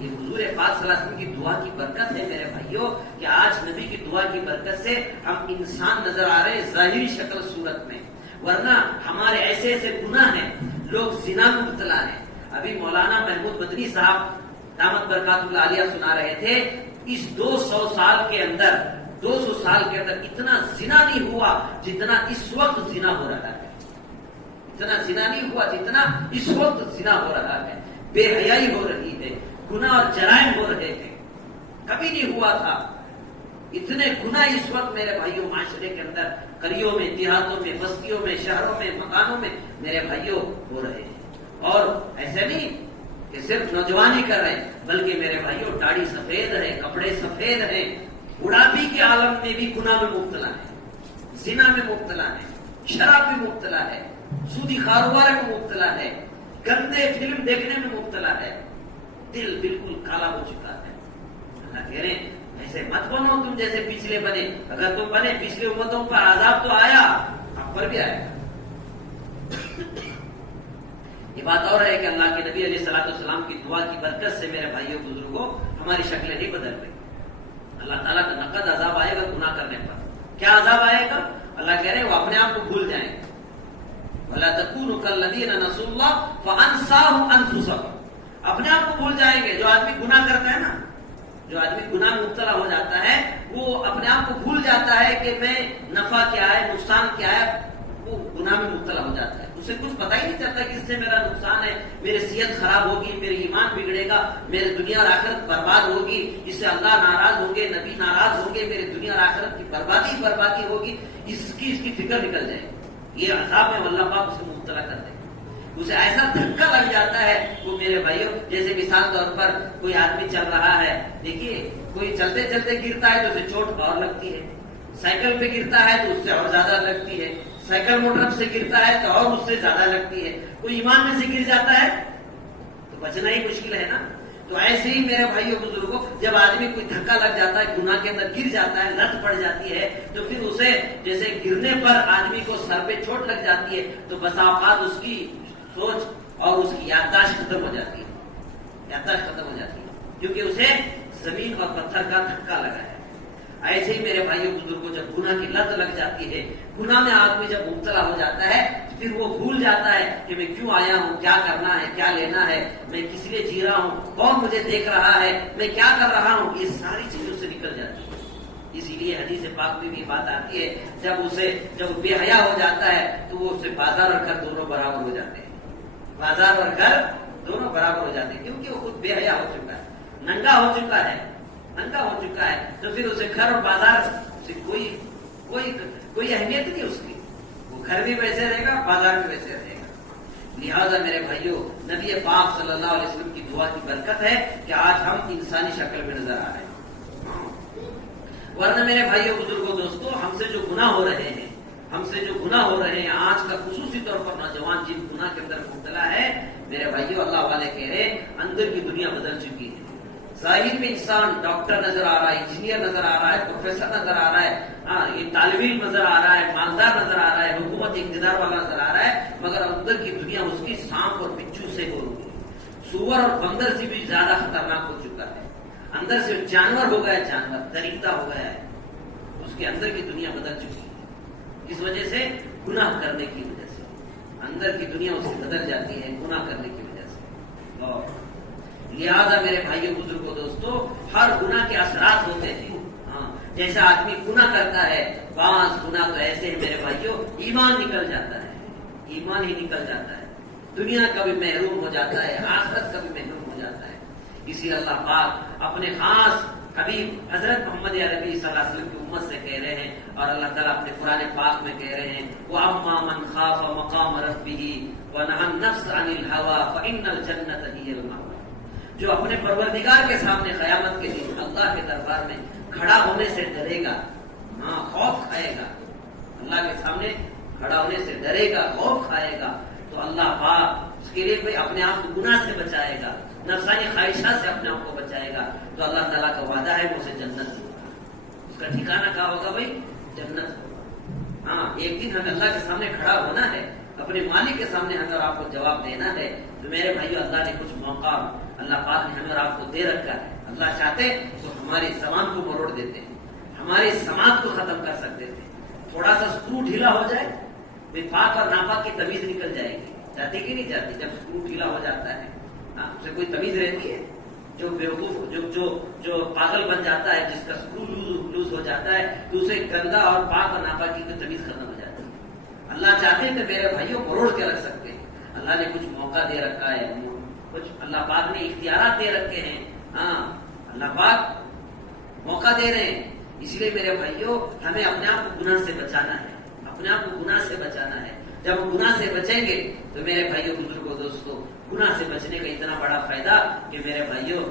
یہ حضور پاک صلی اللہ علیہ وسلم کی دعا کی برکت ہے میرے بھائیوں کہ آج نبی کی دعا کی برکت سے ہم انسان نظر آ رہے ہیں ظاہری شکل صورت میں، ورنہ ہمارے ایسے ایسے گناہ ہیں. لوگ زنا میں مبتلا ہیں. ابھی مولانا محمود مدنی صاحب دامت برکات اللہ عالیہ سنا رہے تھے اس 200 سال کے اندر اتنا زنا نہیں ہوا جتنا اس وقت زنا ہو رہا ہے. اتنا زنا نہیں ہوا جتنا اس وقت زنا ہو رہا ہے. بے حیائی ہو رہی ہے، گناہ اور جرائم ہو رہے ہیں. کبھی نہیں ہوا تھا اتنے گناہ اس وقت میرے بھائیوں معاشرے کے اندر قریوں میں، دیہاتوں میں، بستیوں میں، شہروں میں، مکانوں میں میرے بھائیوں ہو رہے ہیں. اور ایسے نہیں کہ صرف نوجوان ہی کر رہے ہیں بلکہ میرے بھائیوں داڑھی سفید ہے، کپڑے سفید ہیں، بڑھاپی کے عالم میں بھی گناہ میں مبتلا ہے، زنا میں مبتلا ہے، شراب میں مبتلا ہے، سودی کاروبار میں مبتلا ہے، گندے فلم دیکھنے میں مبتلا ہے. دل بالکل کالا ہو چکا ہے. اللہ کہہ رہے ہیں ایسے مت بنو تم جیسے پچھلے بنے. اگر تم بنے پچھلے امتوں پر عذاب تو آیا، آپ پر بھی آئے گا. یہ بات اور ہے کہ اللہ کے نبی علیہ الصلوۃ والسلام کی دعا کی برکت سے میرے بھائیوں بزرگوں ہماری شکلیں نہیں بدل رہی. اللہ تعالیٰ کا نقد عذاب آئے گا گناہ کرنے پر. کیا عذاب آئے گا؟ اللہ کہہ رہے ہیں وہ اپنے آپ کو بھول جائیں گے. وَلَا تَكُونُوا كَالَّذِينَ نَسُوا اللَّهَ فَأَنسَاهُمْ أَنفُسَهُمْ. اپنے آپ کو بھول جائیں گے. جو آدمی گناہ کرتا ہے نا، جو آدمی گناہ میں مبتلا ہو جاتا ہے وہ اپنے آپ کو بھول جاتا ہے کہ میں نفع کیا ہے نقصان کیا ہے. وہ گناہ میں مبتلا ہو جاتا ہے. اسے کچھ پتہ ہی نہیں چلتا کہ اس سے میرا نقصان ہے، میری صحت خراب ہوگی، میری ایمان بگڑے گا، میری دنیا اور آخرت برباد ہوگی، اس سے اللہ ناراض ہوں گے، نبی ناراض ہوں گے، میری دنیا اور آخرت کی بربادی ہوگی. اس کی فکر نکل جائے. یہ عذاب میں اللہ پاک اسے مبتلا کر دے. اسے ایسا دھکا لگ جاتا ہے. وہ میرے بھائیوں جیسے مثال طور پر کوئی آدمی چل رہا ہے، دیکھیے کوئی چلتے چلتے گرتا ہے تو اسے چوٹ اور لگتی ہے، سائیکل پہ گرتا ہے تو اس سے اور زیادہ لگتی ہے، سائیکل موٹر سے گرتا ہے تو اور اس سے زیادہ لگتی ہے. کوئی ایمان میں سے گر جاتا ہے تو بچنا ہی مشکل ہے نا. تو ایسے ہی میرے بھائیوں بزرگوں جب آدمی کوئی دھکا لگ جاتا ہے، گناہ کے اندر گر جاتا ہے، لت پڑ جاتی ہے، تو پھر اسے جیسے گرنے پر آدمی کو سر پہ چوٹ لگ جاتی ہے تو بسا اوقات اس کی سوچ اور اس کی یادداشت ختم ہو جاتی ہے، کیونکہ اسے زمین اور پتھر کا دھکا لگا ہے. ایسے ہی میرے بھائیوں بزرگوں جب گناہ کی لت لگ جاتی ہے، گناہ میں آدمی جب مبتلا ہو جاتا ہے پھر وہ بھول جاتا ہے کہ میں کیوں آیا ہوں، کیا کرنا ہے، کیا لینا ہے، میں کس لیے جی رہا ہوں، کون مجھے دیکھ رہا ہے، میں کیا کر رہا ہوں. یہ ساری چیزوں سے نکل جاتی ہے. اسی لیے حدیث پاک میں بھی بات آتی ہے جب بے حیا ہو جاتا ہے تو وہ اسے بازار اور گھر دونوں برابر ہو جاتے ہیں. بازار اور گھر دونوں برابر ہو جاتے ہیں کیونکہ وہ خود بے حیا ہو چکا ہے، ننگا ہو چکا ہے. تو پھر اسے گھر اور بازار سے کوئی اہمیت نہیں اس کی. وہ گھر بھی ویسے رہے گا، بازار بھی ویسے رہے گا. لہٰذا میرے بھائیوں نبی پاک صلی اللہ علیہ وسلم کی دعا کی برکت ہے کہ آج ہم انسانی شکل میں نظر آ رہے ہیں. ورنہ میرے بھائیوں بزرگوں دوستوں ہم سے جو گناہ ہو رہے ہیں آج کا خصوصی طور پر نوجوان جن گناہ کے اندر مبتلا ہے میرے بھائیوں اللہ والے کہہ رہے ہیں اندر کی دنیا بدل چکی ہے. ظاہر میں انسان ڈاکٹر نظر آ رہا ہے، انجینئر نظر آ رہا ہے، پروفیسر نظر آ رہا ہے، یہ طالب علم نظر آ رہا ہے، مالدار نظر آ رہا ہے، حکومت اقتدار والا نظر آ رہا ہے، مگر اندر کی دنیا اس کی سانپ اور بچھو سے ہو رہی ہے، سور اور بندر سے بھی زیادہ خطرناک ہو چکا ہے. اندر سے جانور ہو گیا، جانور درندہ ہو گیا ہے. اس کے اندر کی دنیا بدل چکی ہے. اس وجہ سے گناہ کرنے کی وجہ سے اندر کی دنیا اس سے بدل جاتی ہے، گناہ کرنے کی وجہ سے. اور لہذا میرے بھائیوں بزرگوں دوستوں ہر گناہ کے اثرات ہوتے ہیں. جیسا آدمی گناہ کرتا ہے، بعض گناہ تو ایسے ہیں میرے بھائیوں ایمان نکل جاتا ہے، ایمان ہی نکل جاتا ہے، دنیا کا بھی محروم ہو جاتا ہے، آخرت کا بھی محروم ہو جاتا ہے. اسی اللہ پاک اپنے خاص حبیب حضرت محمد عربی صلی اللہ علیہ وسلم کی امت سے کہہ رہے ہیں اور اللہ تعالیٰ اپنے قرآن پاک میں کہہ رہے ہیں وَأَمَّا مَنْ خَافَ مَقَامَ رَبِّهِ وَنَهَى النَّفْسَ عَنِ الْهَوَىٰ فَإِنَّ الْجَنَّةَ هِيَ الْمَأْوَىٰ، جو اپنے پروردگار کے سامنے قیامت کے دن اللہ کے دربار میں کھڑا ہونے سے ڈرے گا، ہاں خوف کھائے گا، اللہ کے سامنے کھڑا ہونے سے ڈرے گا، خوف کھائے گا، تو اللہ پاک اس کے لیے کوئی اپنے آپ کو گناہ سے بچائے گا، نفسانی خواہشات سے اپنے آپ کو بچائے گا، تو اللہ تعالیٰ کا وعدہ ہے وہ اسے جنت دے گا۔ اس کا ٹھکانہ کہاں ہوگا بھائی؟ جنت ہوگا۔ ہاں ایک دن ہمیں اللہ کے سامنے کھڑا ہونا ہے، اپنے مالک کے سامنے ہمیں اور آپ کو جواب دینا ہے۔ تو میرے بھائیو، اللہ نے کچھ موقع اللہ پاک نے ہمیں اور آپ کو دے رکھا ہے۔ اللہ چاہتے تو ہماری زبان کو مروڑ دیتے، ہماری سماعت کو ختم کر سکتے تھے۔ تھوڑا سا اسکرو ڈھیلا ہو جائے، پاک اور ناپاک کی تمیز نکل جائے گی، جاتی کہ نہیں جاتی؟ جب اسکرو ڈھیلا ہو جاتا ہے اسے کوئی تمیز رہتی ہے؟ جو بیوقوف جو پاگل بن جاتا ہے، جس کا اسکرو لوز ہو جاتا ہے، تو اسے گندا اور پاک اور ناپاکی کی تمیز ختم ہو جاتی ہے۔ اللہ چاہتے ہیں کہ میرے بھائیوں مروڑ کے رکھ سکتے ہیں۔ اللہ نے کچھ موقع دے رکھا ہے، کچھ اللہ پاک نے اختیارات دے رکھے ہیں۔ ہاں اللہ پاک موقع دے رہے ہیں، اس لیے میرے بھائیوں ہمیں اپنے آپ کو گناہ سے بچانا ہے، اپنے آپ کو گناہ سے بچانا ہے۔ جب ہم گناہ سے بچیں گے تو میرے بھائیوں بزرگوں دوستوں، گناہ سے بچنے کا اتنا بڑا فائدہ کہ میرے بھائیوں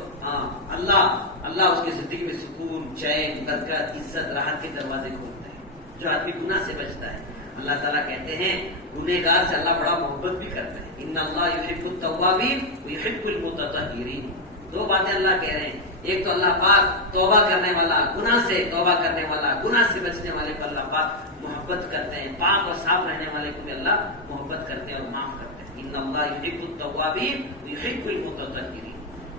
اللہ اس کی زندگی میں سکون، چین، برکت، عزت، راحت کے دروازے کھولتا ہے جو آدمی گناہ سے بچتا ہے۔ اللہ تعالیٰ کہتے ہیں گنہگار سے اللہ بڑا محبت بھی کرتا ہے، ان اللہ یحب التوابین ویحب المتطہرین۔ دو باتیں اللہ کہہ رہے ہیں، ایک تو اللہ پاک توبہ کرنے والا، گناہ سے توبہ کرنے والا، گناہ سے بچنے والے کو اللہ پاک محبت کرتے ہیں، پاک اور صاف رہنے والے کو بھی اللہ محبت کرتے ہیں اور معاف کرتے ہیں۔ ان اللہ یحب التوابین ویحب المتطہرین،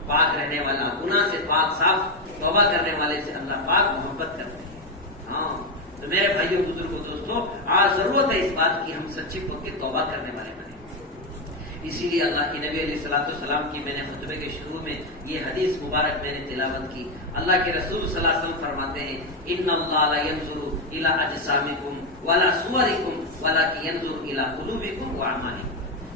پاک رہنے والا، گناہ سے پاک صاف توبہ کرنے والے سے اللہ پاک محبت کرتے ہیں۔ ہاں تو میرے بھائیوں بزرگوں دوستوں، آج ضرورت ہے اس بات کی ہم سچی ہو کے توبہ کرنے والے بنے۔ اسی لیے اللہ کے نبی علیہ الصلوۃ والسلام کی میں نے خطبے کے شروع میں یہ حدیث مبارک میں نے تلاوت کی۔ اللہ کے رسول صلی اللہ علیہ وسلم فرماتے ہیں ان اللہ لا ينظر الى اجسامکم ولا صورکم ولکن ينظر الى قلوبکم واعمالکم۔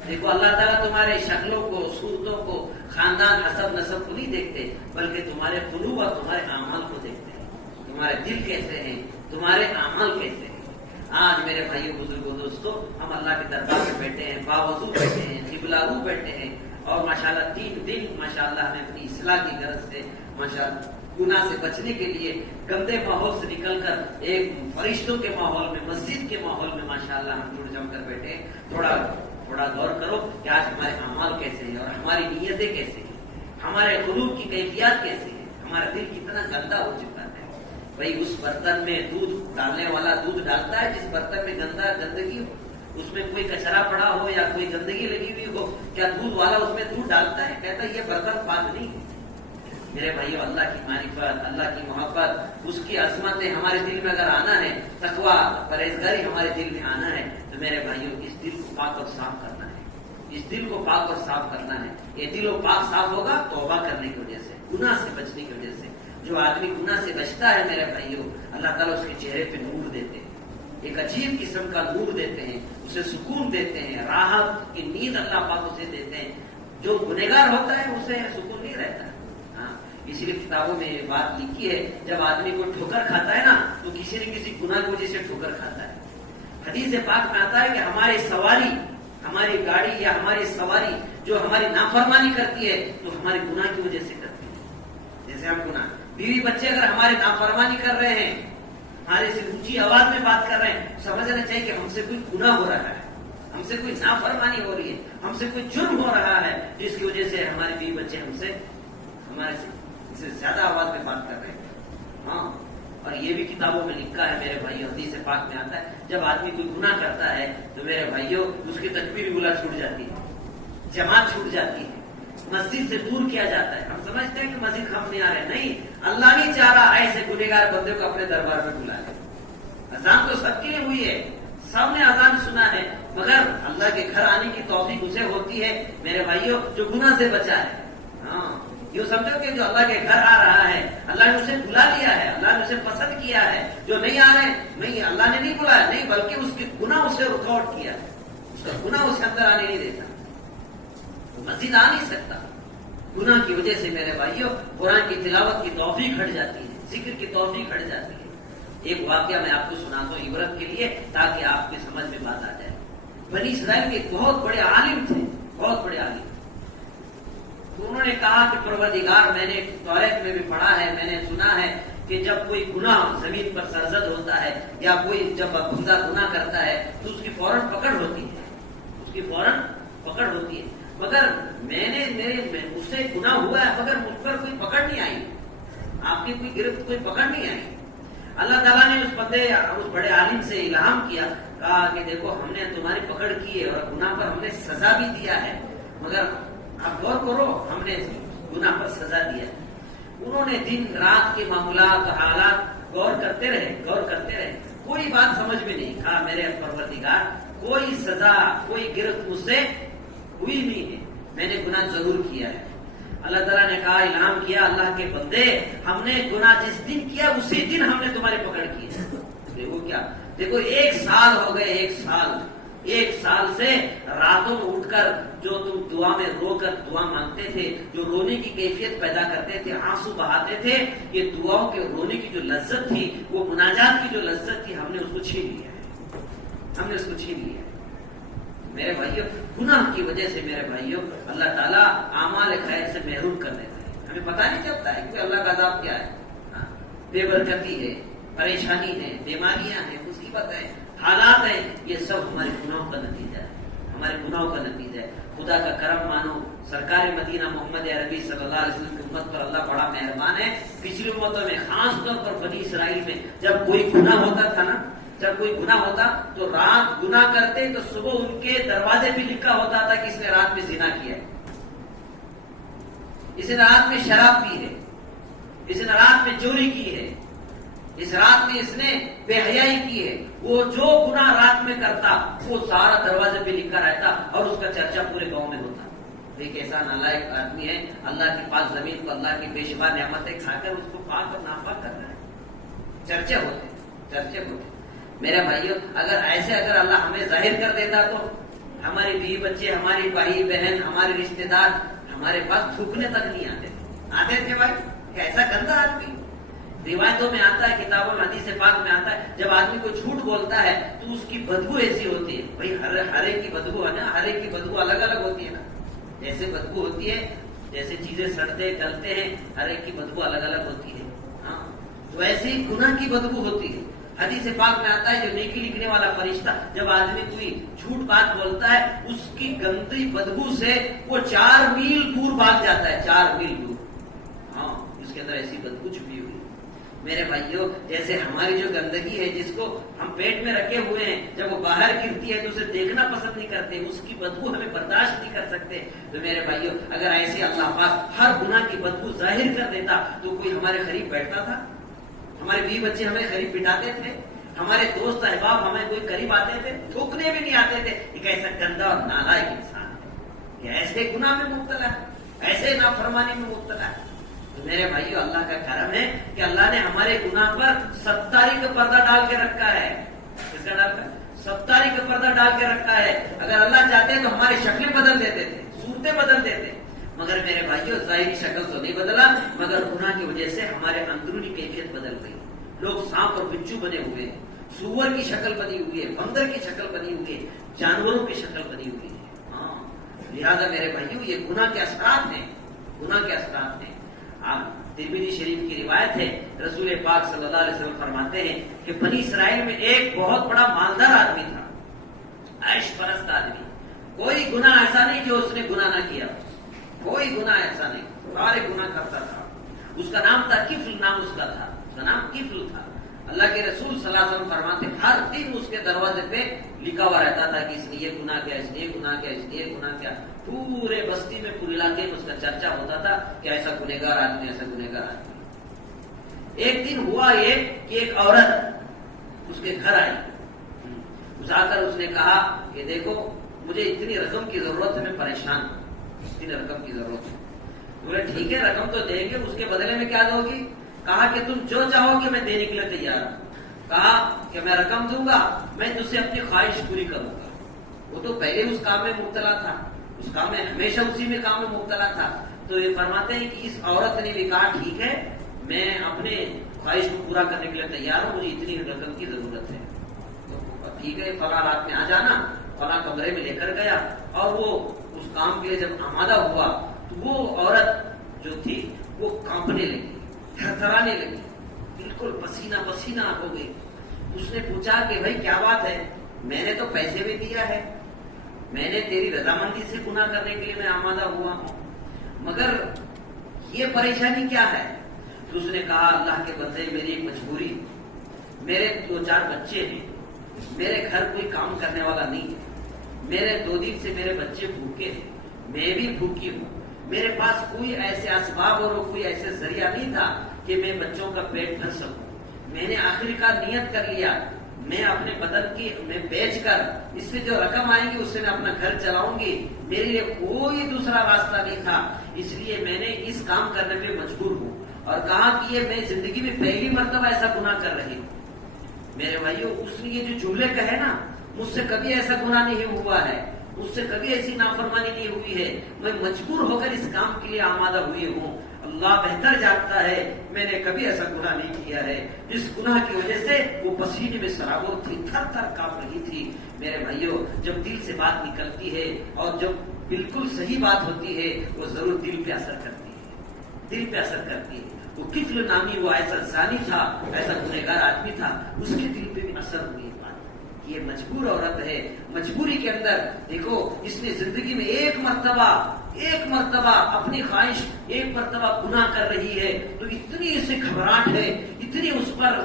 دیکھو اللہ تعالیٰ تمہارے شکلوں کو، صورتوں کو، خاندان، حسب نسب کو نہیں دیکھتے، بلکہ تمہارے قلوب اور تمہارے اعمال کو دیکھتے ہیں۔ تمہارے دل کیسے ہیں، تمہارے اعمال کیسے ہیں۔ آج میرے بھائیوں بزرگوں دوستوں، ہم اللہ کے دربار میں بیٹھے ہیں، باوضو بیٹھے ہیں، قبلہ رو بیٹھے ہیں، اور ماشاءاللہ 3 دن ماشاءاللہ ہمیں اپنی اصلاح کی غرض سے ماشاءاللہ گناہ سے بچنے کے لیے گندے ماحول سے نکل کر ایک فرشتوں کے ماحول میں، مسجد کے ماحول میں ماشاءاللہ ہم جڑ جم کر بیٹھے ہیں۔ تھوڑا غور کرو کہ آج ہمارے اعمال کیسے ہیں اور ہماری نیتیں کیسے ہیں، ہمارے قلوب کی کیفیات کیسے ہیں، ہمارا دل کتنا گندا ہو چکا ہے۔ بھائی اس برتن میں دودھ ڈالنے والا دودھ ڈالتا ہے، جس برتن میں گندگی ہو، اس میں کوئی کچرا پڑا ہو یا کوئی گندگی لگی ہوئی ہو، کیا دودھ والا اس میں دودھ ڈالتا ہے؟ کہتا ہے یہ برتن پاک نہیں ہے۔ میرے بھائیو، اللہ کی معرفت، اللہ کی محبت، اس کی عظمت ہمارے دل میں اگر آنا ہے، تقویٰ، پرہیزگاری ہمارے دل میں آنا ہے، تو میرے بھائیو اس دل کو پاک اور صاف کرنا ہے، اس دل کو پاک اور صاف کرنا ہے۔ یہ دل و پاک صاف ہوگا توبہ کرنے کی وجہ سے، گناہ سے بچنے کی وجہ سے۔ جو آدمی گناہ سے بچتا ہے میرے بھائیو، اللہ تعالیٰ اس کے چہرے پہ نور دیتے ہیں، ایک عجیب قسم کا نور دیتے ہیں، اسے سکون دیتے ہیں، راحت کی نیند اللہ پاک اسے دیتے ہیں۔ جو گنہگار ہوتا ہے اسے سکون نہیں رہتا۔ ہاں اسی لیے کتابوں میں یہ بات لکھی ہے، جب آدمی کو ٹھوکر کھاتا ہے نا تو کسی نہ کسی گناہ کی وجہ سے ٹھوکر کھاتا ہے۔ حدیث پاک میں آتا ہے کہ ہماری سواری، ہماری گاڑی یا ہماری سواری جو ہماری نافرمانی کرتی ہے تو ہمارے گناہ کی وجہ سے کرتی ہے۔ جیسے ہم گناہ، بیوی بچے اگر ہمارے نافرمانی کر رہے ہیں، ہمارے سے اونچی آواز میں بات کر رہے ہیں، سمجھنا چاہیے کہ ہم سے کوئی گناہ ہو رہا ہے، ہم سے کوئی نافرمانی ہو رہی ہے، ہم سے کوئی جرم ہو رہا ہے، جس کی وجہ سے ہمارے بیوی بچے ہمارے سے زیادہ آواز میں بات کر رہے ہیں۔ ہاں اور یہ بھی کتابوں میں لکھا ہے میرے بھائی، حدیث پاک میں آتا ہے جب آدمی کوئی گناہ کرتا ہے تو میرے بھائیوں اس کی تکبیر اولیٰ چھوٹ جاتی ہے، جماعت چھوٹ جاتی ہے، مسجد سے دور کیا جاتا ہے۔ ہم سمجھتے ہیں کہ مسجد ہم نہیں آ رہے، نہیں، اللہ نہیں چاہ رہا ایسے گنہگار بندے کو اپنے دربار میں بلا لے۔ اذان تو سب کے لیے ہوئی ہے، سب نے اذان سنا ہے، مگر اللہ کے گھر آنے کی توفیق اسے ہوتی ہے میرے بھائیوں جو گناہ سے بچا ہے۔ ہاں یہ سمجھو کہ جو اللہ کے گھر آ رہا ہے، اللہ نے اسے بلا لیا ہے، اللہ نے اسے پسند کیا ہے۔ جو نہیں آ رہے نہیں، اللہ نے نہیں بلایا، نہیں، بلکہ اس کے گناہ اسے رکاوٹ کیا ہے، اس کا گناہ اسے اندر آنے نہیں دیتا، مسجد آ نہیں سکتا گناہ کی وجہ سے۔ میرے بھائیوں قرآن کی تلاوت کی توفیق ہٹ جاتی ہے، ذکر کی توفیق ہٹ جاتی ہے، ایک واقعہ میں آپ کو سناتا ہوں عبرت کے لیے، تاکہ آپ کی سمجھ میں بات آ جائے۔ بنی اسرائیل کے ایک بہت بڑے عالم تھے، بہت بڑے عالم۔ انہوں نے کہا کہ پروردگار، میں نے توریت میں بھی پڑھا ہے، میں نے سنا ہے کہ جب کوئی گناہ زمین پر سرزد ہوتا ہے یا کوئی جب بندہ گناہ کرتا ہے تو اس کی فوراً پکڑ ہوتی ہے، اس کی فوراً پکڑ ہوتی ہے، مگر مجھ سے گناہ ہوا ہے مگر مجھ پر کوئی پکڑ نہیں آئی، آپ کی کوئی گرفت کوئی پکڑ نہیں آئی۔ اللہ تعالیٰ نے اس بڑے عالم سے الہام کیا، کہا کہ دیکھو ہم نے تمہاری پکڑ کی ہے اور گناہ پر ہم نے سزا بھی دیا ہے، مگر آپ غور کرو، ہم نے گناہ پر سزا دیا ہے۔ انہوں نے دن رات کے معاملات حالات غور کرتے رہے، کوئی بات سمجھ میں نہیں۔ کہا میرے پروردگار، کوئی سزا کوئی گرفت مجھ سے ہوئی نہیں ہے، میں نے گناہ ضرور کیا ہے۔ اللہ تعالیٰ نے کہا، الہام کیا، اللہ کے بندے، ہم نے گناہ جس دن کیا اسی دن ہم نے تمہاری پکڑ کی ہے۔ دیکھو کیا، دیکھو 1 سال ہو گئے، 1 سال سے راتوں میں اٹھ کر جو تم دعا میں رو کر دعا مانگتے تھے، جو رونے کی کیفیت پیدا کرتے تھے، آنسو بہاتے تھے، یہ دعاؤں کے رونے کی جو لذت تھی، وہ مناجات کی جو لذت تھی، ہم نے اس کو چھین لیا ہے۔ میرے بھائیوں، گناہ کی وجہ سے میرے بھائیوں اللہ تعالیٰ اعمال خیر سے محروم کر دیتا ہے، ہمیں پتہ نہیں چلتا ہے کہ اللہ کا عذاب کیا ہے۔ بے برکتی ہے، پریشانی ہے، بیماریاں ہیں، مصیبت ہے، حالات ہیں، یہ سب ہمارے گناہوں کا نتیجہ ہے۔ خدا کا کرم مانو، سرکار مدینہ محمد عربی صلی اللہ علیہ وسلم کی امت پر اللہ بڑا مہربان ہے۔ پچھلی امتوں میں خاص طور پر بنی اسرائیل میں جب کوئی گناہ ہوتا تو رات گناہ کرتے تو صبح ان کے دروازے بھی لکھا ہوتا تھا کہ اس نے رات میں زنا کیا ہے، اس نے رات میں شراب پی ہے، اس نے رات میں چوری کی ہے، اس رات میں اس نے بے حیائی کی ہے۔ وہ جو گناہ رات میں کرتا وہ سارا دروازے پہ لکھا رہتا اور اس کا چرچا پورے گاؤں میں ہوتا۔ ایک ایسا نالائق آدمی ہے، اللہ کی پاک زمین کو اللہ کی بے شمار نعمتیں کھا کر اس کو پاک اور ناپاک کر رہا ہے۔ چرچے ہوتے۔ میرے بھائیوں، اگر اللہ ہمیں ظاہر کر دیتا تو ہماری بیوی بچے، ہماری بھائی بہن، ہمارے رشتے دار ہمارے پاس تھوکنے تک نہیں آتے تھے بھائی، کیسا گندا آدمی۔ روایتوں میں آتا ہے، کتابوں میں حدیث پاک میں آتا ہے، جب آدمی کوئی جھوٹ بولتا ہے تو اس کی بدبو ایسی ہوتی ہے، بھائی ہر ایک کی بدبو ہے نا، ہر ایک کی بدبو الگ الگ ہوتی ہے نا، جیسے بدبو ہوتی ہے، جیسے چیزیں سڑتے گلتے ہیں، ہر ایک کی بدبو الگ الگ ہوتی ہے۔ ہاں، تو ایسے ہی گناہ کی بدبو ہوتی ہے۔ حدیث پاک میں آتا ہے، جو نیکی لکھنے والا فرشتہ جب آدمی کوئی جھوٹ بات بولتا ہے، اس کی گندی بدبو سے وہ 4 میل دور بھاگ جاتا ہے، 4 میل دور۔ ہاں، اس کے اندر ایسی بدبو چھپی ہوئی۔ میرے بھائیوں، جیسے ہماری جو گندگی ہے جس کو ہم پیٹ میں رکھے ہوئے ہیں، جب وہ باہر گرتی ہے تو اسے دیکھنا پسند نہیں کرتے، اس کی بدبو ہمیں برداشت نہیں کر سکتے۔ تو میرے بھائیوں، اگر ایسے اللہ پاک ہر گناہ کی بدبو ظاہر کر دیتا تو کوئی ہمارے قریب بیٹھتا تھا؟ ہمارے بیوی بچے ہمیں قریب بٹھاتے تھے؟ ہمارے دوست احباب ہمیں کوئی قریب آتے تھے؟ تھوکنے بھی نہیں آتے تھے۔ ایک ایسا گندا اور نالائق انسان ہے کہ ایسے گناہ میں مبتلا ہے، ایسے نافرمانی میں مبتلا ہے۔ تو میرے بھائیو، اللہ کا کرم ہے کہ اللہ نے ہمارے گناہ پر 70 کا پردہ ڈال کے رکھا ہے۔ کس کا ڈال کر 70 کا پردہ ڈال کے رکھا ہے۔ اگر اللہ چاہتے تو ہماری شکلیں بدل دیتے تھے، صورتیں بدل دیتے، مگر میرے بھائیو ظاہری شکل تو نہیں بدلا، مگر گناہ کی وجہ سے ہمارے اندرونی کیفیت بدل گئی۔ لوگ سانپ اور بچھو بنے ہوئے ہیں، سور کی شکل بنی ہوئی ہے، بندر کی شکل بنی ہوئی ہے، جانوروں کی شکل بنی ہوئی ہے۔ ہاں، لہذا میرے بھائیو، یہ گناہ کے اثرات ہیں، گناہ کے اثرات ہیں۔ ترمذی شریف کی روایت ہے، رسول پاک صلی اللہ علیہ وسلم فرماتے ہیں کہ بنی اسرائیل میں ایک بہت بڑا مالدار آدمی تھا، عیش پرست آدمی۔ کوئی گناہ ایسا نہیں جو اس نے گناہ نہ کیا، کوئی گناہ ایسا نہیں، سارے گناہ کرتا تھا۔ اس کا نام تھا کفل، نام اس کا تھا، اس کا نام کفل تھا۔ اللہ کے رسول صلی اللہ علیہ وسلم فرماتے ہر دن اس کے دروازے پہ لکھا ہوا رہتا تھا کہ اس نے یہ گناہ کیا، اس نے یہ گناہ کیا، اس نے یہ گناہ کیا۔ پورے بستی میں، پورے علاقے میں اس کا چرچا ہوتا تھا کہ ایسا گنہگار آدمی، ایسا گنہگار آدمی۔ ایک دن ہوا یہ کہ ایک عورت اس کے گھر آئی، اس آ کر اس نے کہا کہ دیکھو مجھے اتنی رقم کی ضرورت ہے، میں پریشان ہوں، اتنی رقم کی ضرورت ہے۔ بولے ٹھیک ہے، رقم تو دیں گے، اس کے بدلے میں کیا دو گی؟ کہا کہ تم جو چاہو گے میں دینے کے لیے تیار ہوں۔ کہا کہ میں رقم دوں گا، میں تجھ سے اپنی خواہش پوری کروں گا۔ وہ تو پہلے اس کام میں مبتلا تھا، اس کام میں ہمیشہ اسی میں کام میں مبتلا تھا۔ تو یہ فرماتے ہیں کہ اس عورت نے بھی کہا ٹھیک ہے، میں اپنے خواہش کو پورا کرنے کے لیے تیار ہوں، مجھے اتنی رقم کی ضرورت ہے، تو ٹھیک ہے فلاں رات میں آ جانا، فلاں کمرے میں لے کر گیا، اور وہ اس کام کے لیے جب آمادہ ہوا تو وہ عورت جو تھی وہ کانپنے لگی، تھرتھرانے لگی، بالکل پسینہ پسینہ ہو گئی. اس نے پوچھا کہ بھائی کیا بات ہے؟ میں نے تو پیسے بھی دیا ہے، میں نے تیری رضامندی سے گناہ کرنے کے لیے میں آمادہ ہوا ہوں، مگر یہ پریشانی کیا ہے؟ تو اس نے کہا اللہ کے بندے میری ایک مجبوری، میرے 2-4 بچے ہیں، میرے گھر کوئی کام کرنے والا نہیں ہے، میرے 2 دن سے میرے بچے بھوکے ہیں، میں بھی بھوکی ہوں، میرے پاس کوئی ایسے اسباب اور کوئی ایسے ذریعہ نہیں تھا کہ میں بچوں کا پیٹ بھر سکوں. میں نے آخرکار نیت کر لیا میں اپنے بدن کی میں بیچ کر اس سے جو رقم آئے گی اس سے میں اپنا گھر چلاؤں گی، میرے لیے کوئی دوسرا راستہ نہیں تھا، اس لیے میں نے اس کام کرنے پہ مجبور ہوں. اور کہا کہ یہ میں زندگی میں پہلی مرتبہ ایسا گناہ کر رہی ہوں. میرے بھائیو، اس نے یہ جو جملے کہے نا، مجھ سے کبھی ایسا گناہ نہیں ہوا ہے، مجھ سے کبھی ایسی نافرمانی نہیں ہوئی ہے، میں مجبور ہو کر اس کام کے لیے آمادہ ہوئی ہوں. اللہ بہتر جانتا ہے میں نے کبھی ایسا گناہ نہیں کیا ہے. جس گناہ کی وجہ سے وہ پسینے میں سرابور تھی، تھر تھر کانپ رہی تھی. میرے بھائیو، جب دل سے بات نکلتی ہے اور جب بالکل صحیح بات ہوتی ہے وہ ضرور دل پہ اثر کرتی ہے، دل پہ اثر کرتی ہے. وہ کفل نامی وہ ایسا زانی تھا، ایسا گنہگار آدمی تھا، اس کے دل پہ بھی اثر ہوئی بات. یہ مجبور عورت ہے، مجبوری کے اندر دیکھو اس نے زندگی میں ایک مرتبہ اپنی خواہش ایک مرتبہ گناہ کر رہی ہے تو اتنی اسے گھبراہٹ ہے، اتنی اس پر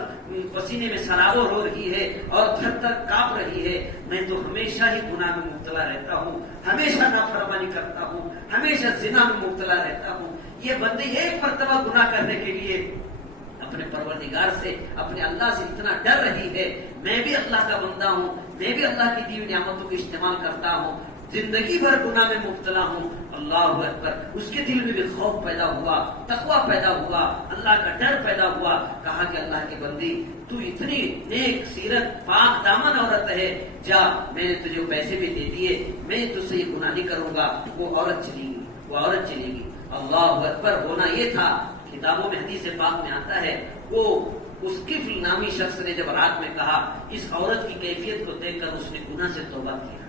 پسینے میں سرابور ہو رہی ہے اور تھر تھر کانپ رہی ہے. میں تو ہمیشہ ہی گناہ میں مبتلا رہتا ہوں، ہمیشہ نافرمانی کرتا ہوں، ہمیشہ زنا میں مبتلا رہتا ہوں. یہ بندے ایک مرتبہ گناہ کرنے کے لیے اپنے پروردگار سے، اپنے اللہ سے اتنا ڈر رہی ہے. میں بھی اللہ کا بندہ ہوں، میں بھی اللہ کی دی ہوئی نعمتوں کا استعمال کرتا ہوں، زندگی بھر گناہ میں مبتلا ہوں. اللہ اکبر. اس کے دل میں بھی خوف پیدا ہوا، تقویٰ پیدا ہوا، اللہ کا ڈر پیدا ہوا. کہا کہ اللہ کی بندی تو اتنی نیک سیرت پاک دامن عورت ہے، جا میں نے تجھے پیسے بھی دے دیے، میں تجھ سے یہ گناہ نہیں کروں گا. وہ عورت چلی گی. اللہ اکبر. ہونا یہ تھا، کتابوں میں حدیث پاک میں آتا ہے، وہ اس کفل نامی شخص نے جب رات میں کہا، اس عورت کی کیفیت کو دیکھ کر اس نے گناہ سے توبہ کیا.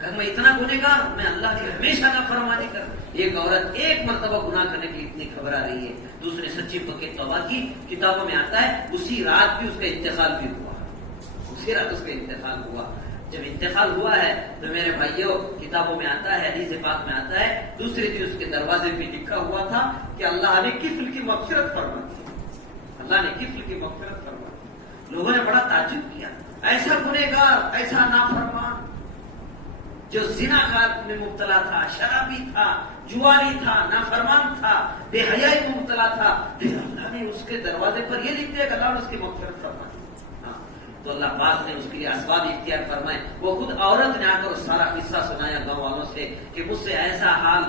کہ میں اتنا گنہگار، میں اللہ کی ہمیشہ نافرمانی کر. ایک عورت ایک مرتبہ گناہ کرنے کے لیے اتنی گھبرا رہی ہے، دوسرے سچی پکی توبہ کی. کتابوں میں آتا ہے اسی رات بھی اس کا انتقال بھی ہوا، اسی رات اس کا انتقال ہوا. جب انتقال ہوا ہے تو میرے بھائیوں کتابوں میں آتا ہے، حدیث پاک میں آتا ہے، دوسرے دن اس کے دروازے پہ لکھا ہوا تھا کہ اللہ نے کفل کی مغفرت فرما دی. اللہ نے کفل کی مغفرت فرما دی. لوگوں نے بڑا تعجب کیا، ایسا گنہگار، ایسا نافرمان جو زنا کار میں مبتلا تھا، شرابی تھا، جواری تھا، نافرمان تھا، بے حیائی میں مبتلا تھا، پھر اللہ نے اس کے دروازے پر یہ لکھ دیا کہ اللہ نے اس کی مغفرت فرما دی. تو اللہ پاک نے اس کے لیے اسباب اختیار فرمائے. وہ خود عورت نے آ کر سارا قصہ سنایا گاؤں والوں سے کہ مجھ سے ایسا حال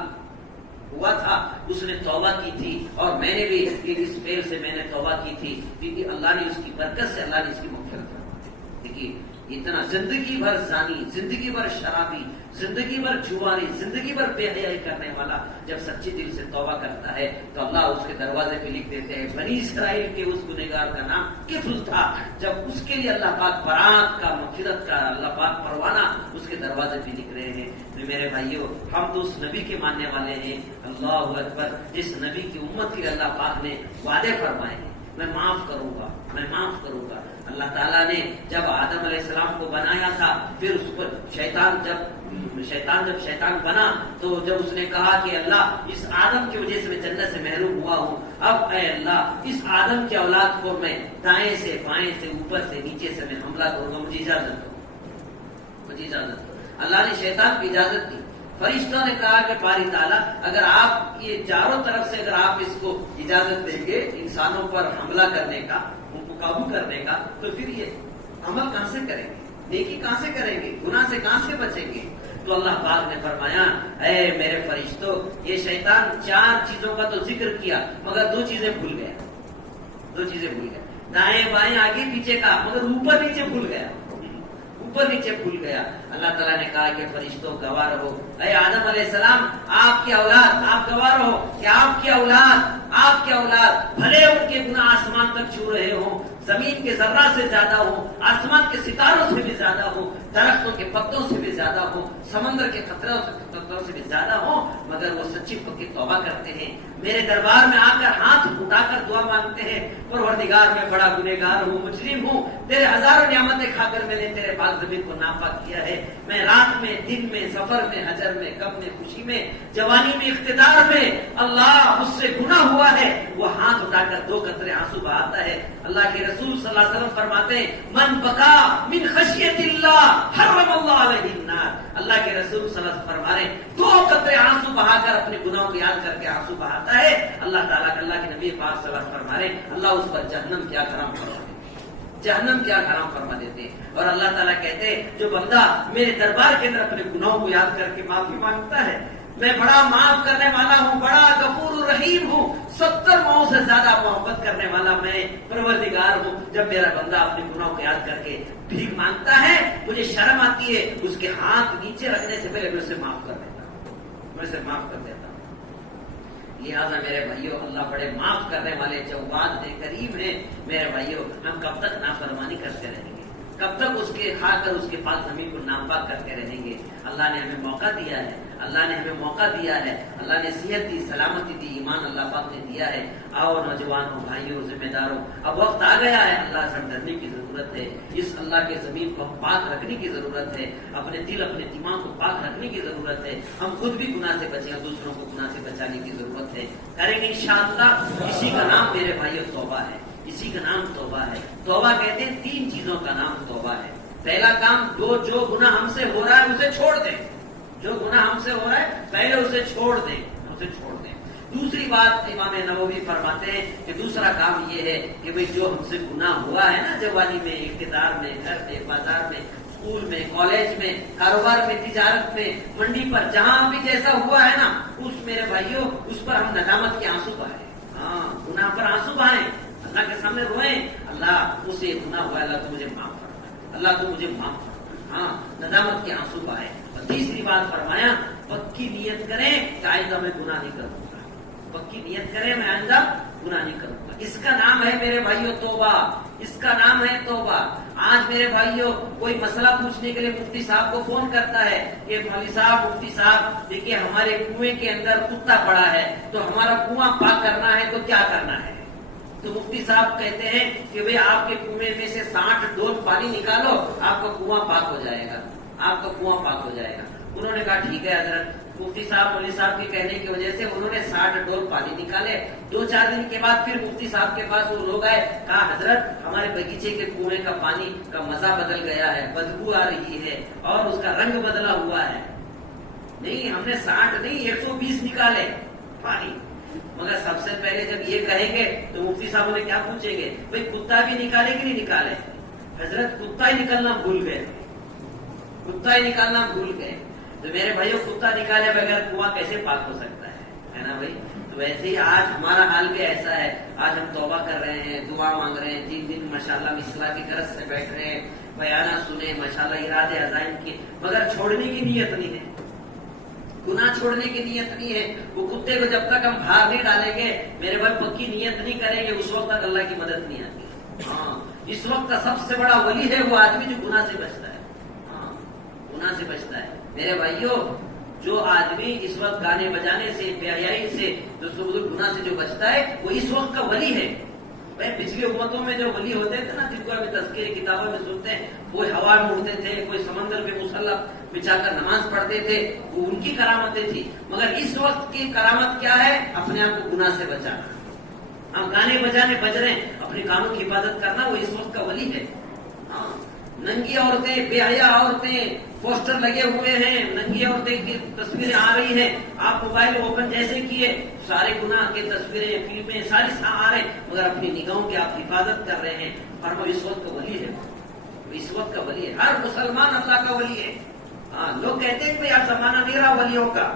ہوا تھا، اس نے توبہ کی تھی اور میں نے بھی اس فعل سے میں نے توبہ کی تھی، کیونکہ اللہ نے اس کی برکت سے اللہ نے اس کی مغفرت فرمائی. دیکھیے اتنا زندگی بھر زانی، زندگی بھر شرابی، زندگی بھر جواری، زندگی بھر بے حیائی کرنے والا جب سچے دل سے توبہ کرتا ہے تو اللہ اس کے دروازے پہ لکھ دیتے ہیں. بنی اسرائیل کے اس گنہگار کا نام کفل تھا، جب اس کے لیے اللہ پاک برات کا، مغفرت کا اللہ پاک پروانہ اس کے دروازے پہ لکھ رہے ہیں. میرے بھائیوں ہم تو اس نبی کے ماننے والے ہیں. اللہ اکبر. جس نبی کی امت کے اللہ پاک نے وعدے فرمائے ہیں، میں معاف کروں گا، میں معاف کروں گا. اللہ تعالیٰ نے جب آدم علیہ السلام کو بنایا تھا، پھر اس پر شیطان جب بنا تو جب اس نے کہا کہ اللہ اس آدم کی وجہ سے میں جنت سے محروم ہوا ہوں، اب اے اللہ اس آدم کی اولاد کو میں دائیں سے بائیں سے اوپر سے نیچے سے میں حملہ کروں گا، مجھے اجازت دو، مجھے اجازت دو. اللہ نے شیطان کی اجازت دی. فرشتوں نے کہا کہ باری تعالیٰ اگر آپ یہ چاروں طرف سے اگر آپ اس کو اجازت دیں گے انسانوں پر حملہ کرنے کا، ان کو قابو کرنے کا، تو پھر یہ عمل کہاں سے کریں گے، نیکی کہاں سے کریں گے، گناہ سے کہاں سے بچیں گے. تو اللہ پاک نے فرمایا اے میرے فرشتوں، یہ شیطان 4 چیزوں کا تو ذکر کیا مگر 2 چیزیں بھول گیا، 2 چیزیں بھول گیا. دائیں بائیں آگے پیچھے کا، مگر اوپر نیچے بھول گیا. اوپر نیچے پھول گیا. اللہ تعالیٰ نے کہا کہ فرشتوں گواہ رہو, اے آدم علیہ السلام آپ کی اولاد, آپ گواہ رہو کہ آپ کی اولاد بھلے ان کے گناہ آسمان تک چھو رہے ہوں, زمین کے ذرہ سے زیادہ ہو, آسمان کے ستاروں سے بھی زیادہ ہو, درختوں کے پتوں سے بھی زیادہ ہو, سمندر کے قطروں سے بھی زیادہ ہو, مگر وہ سچی پکی توبہ کرتے ہیں, میرے دربار میں آ کر ہاتھ اٹھا کر دعا مانگتے ہیں, پروردگار میں بڑا گنہگار ہوں, مجرم ہوں, تیرے ہزاروں نعمتیں کھا کر میں نے تیرے پاک زمین کو ناپاک کیا ہے, میں رات میں, دن میں, سفر میں, حجر میں, غم میں, خوشی میں, جوانی میں, اقتدار میں, اللہ مجھ سے گناہ ہوا ہے. وہ ہاتھ اٹھا کر 2 قطرے آنسو بہاتا ہے. اللہ کے رسول صلی اللہ علیہ وسلم فرماتے ہیں من بکا من خشیت اللہ حرم اللہ علیہ النار. اللہ کے رسول صلی اللہ علیہ وسلم فرما رہے ہیں 2 قطرے آنسو بہا کر اپنے گناہوں کو یاد کر کے آنسو بہاتا ہے, اللہ تعالیٰ اللہ کے نبی پاک صلی اللہ علیہ وسلم فرما رہے ہیں اللہ اس پر جہنم کیا حرام فرما دیتے, جہنم کیا حرام فرما دیتے ہیں. اور اللہ تعالیٰ کہتے ہیں جو بندہ میرے دربار کے اندر اپنے گناہوں کو یاد کر کے معافی مانگتا ہے, میں بڑا معاف کرنے والا ہوں, بڑا غفور الرحیم ہوں, 70 ماؤں سے زیادہ محبت کرنے والا میں پروردگار ہوں. جب میرا بندہ اپنے گناہوں کو یاد کر کے بھیک مانگتا ہے, مجھے شرم آتی ہے, اس کے ہاتھ نیچے رکھنے سے پہلے میں اسے معاف کر دیتا ہوں, میں اسے معاف کر دیتا ہوں. لہٰذا میرے بھائیوں اللہ بڑے معاف کرنے والے جواد ہیں, کریم ہیں. میرے بھائیوں ہم کب تک نافرمانی کرتے رہیں گے, کب تک اس کے کھا کر اس کے پاک زمین کو ناپاک کرتے رہیں گے. اللہ نے ہمیں موقع دیا ہے, اللہ نے ہمیں موقع دیا ہے, اللہ نے صحت دی, سلامتی دی, ایمان اللہ پاک نے دیا ہے. آؤ نوجوانوں, بھائیوں, ذمہ داروں, اب وقت آ گیا ہے, اللہ سے ڈرنے کی ضرورت ہے. اس اللہ کے زمین کو پاک رکھنے کی ضرورت ہے, اپنے دل اپنے دماغ کو پاک رکھنے کی ضرورت ہے. ہم خود بھی گناہ سے بچیں, دوسروں کو گناہ سے بچانے کی ضرورت ہے. کریں گے انشاءاللہ. اسی کا نام میرے بھائیوں توبہ ہے, اسی کا نام توبہ ہے. توبہ کہتے ہیں 3 چیزوں کا نام توبہ ہے. پہلا کام جو گناہ ہم سے ہو رہا ہے اسے چھوڑ دیں, جو گناہ ہم سے ہو رہا ہے پہلے اسے چھوڑ دیں, اسے چھوڑ دیں. دوسری بات امام نووی فرماتے ہیں کہ دوسرا کام یہ ہے کہ بھئی جو ہم سے گناہ ہوا ہے نا, جوانی میں, اقتدار میں, گھر میں, بازار میں, اسکول میں, کالج میں, کاروبار میں, تجارت میں, منڈی پر, جہاں بھی جیسا ہوا ہے نا, اس میرے بھائیوں اس پر ہم ندامت کے آنسو بہائیں. ہاں, گناہ پر آنسو بہائیں, اللہ کے سامنے روئیں, اللہ مجھ سے گناہ ہوا ہے, اللہ تو مجھے معاف کرنا, اللہ تو مجھے معاف کرنا. ہاں, ندامت کے آنسو بہائیں. اور تیسری بات فرمایا پکی نیت کریں کہ آئندہ میں گناہ نہیں کروں گا, پکی نیت کریں میں آئندہ گناہ نہیں کروں گا. اس کا نام ہے میرے بھائیوں توبہ, اس کا نام ہے توبہ. آج میرے بھائیوں کوئی مسئلہ پوچھنے کے لیے مفتی صاحب کو فون کرتا ہے کہ مولوی صاحب, مفتی صاحب دیکھیے ہمارے کنویں کے اندر کتا پڑا ہے, تو ہمارا کنواں پاک کرنا ہے تو کیا کرنا ہے. تو مفتی صاحب کہتے ہیں کہ بھئی آپ کے کنویں میں سے 60 ڈول پانی نکالو, آپ کا کنواں پاک ہو جائے گا, آپ کا کنواں پاک ہو جائے گا. انہوں نے کہا ٹھیک ہے حضرت. مفتی صاحب مولوی صاحب کے کہنے کی وجہ سے انہوں نے 60 ڈول پانی نکالے. 2-4 دن کے بعد پھر مفتی صاحب کے پاس وہ لوگ آئے, کہا حضرت ہمارے باغیچے کے کنویں کا پانی کا مزہ بدل گیا ہے, بدبو آ رہی ہے اور اس کا رنگ بدلا ہوا ہے. نہیں, ہم نے 60 نہیں 120 نکالے پانی. مگر سب سے پہلے جب یہ کہیں گے تو مفتی صاحب انہیں کیا پوچھیں گے, بھئی کتا بھی نکالے کہ نہیں نکالے. حضرت کتا ہی نکالنا بھول گئے, کتا ہی نکالنا بھول گئے. تو میرے بھائیوں کتا نکالے بغیر کنواں کیسے پاک ہو سکتا ہے نا بھائی. تو ویسے ہی آج ہمارا حال بھی ایسا ہے. آج ہم توبہ کر رہے ہیں, دعا مانگ رہے ہیں, 3 دن ماشاءاللہ اصلاح کی غرض سے بیٹھ رہے ہیں, بیانات سنے ماشاءاللہ, ارادے عزائم کی, مگر چھوڑنے کی نیت نہیں ہے, گناہ چھوڑنے کی نیت نہیں ہے. وہ کتے کو جب تک ہم باہر نہیں ڈالیں گے میرے بھائی, پکی نیت نہیں کریں گے, اس وقت تک اللہ کی مدد نہیں آتی. ہاں, اس وقت کا سب سے بڑا ولی ہے وہ آدمی جو گناہ سے بچتا ہے. ہاں, گناہ سے بچتا ہے. میرے بھائیوں جو آدمی اس وقت گانے بجانے سے, بے حیائی سے, گناہ سے جو بچتا ہے وہ اس وقت کا ولی ہے. پچھلی امتوں میں جو ولی ہوتے تھے نا, جن کو ابھی تذکرے کتابوں میں سنتے ہیں, کوئی ہوا میں اڑتے تھے, کوئی سمندر میں مسلح بچھا کر نماز پڑھتے تھے, وہ ان کی کرامتیں تھی. مگر اس وقت کی کرامت کیا ہے, اپنے آپ کو گناہ سے بچانا. ہم گانے بجانے بج رہے ہیں, اپنے کانوں کی حفاظت کرنا, وہ اس وقت کا ولی ہے. ہاں, ننگی عورتیں, بے حیا عورتیں, پوسٹر لگے ہوئے ہیں, ننگی عورتیں کی تصویریں آ رہی ہیں, آپ موبائل اوپن جیسے کیے سارے گناہ کی تصویریں, فلمیں ساری آ رہے ہیں, مگر اپنی نگاہوں کی آپ حفاظت کر رہے ہیں. اور وہ اس وقت کا ولی ہے, اس وقت کا ولی ہے. ہر مسلمان اللہ کا ولی ہے. ہاں, لوگ کہتے ہیں کہ اب زمانہ نہیں رہا ولیوں کا.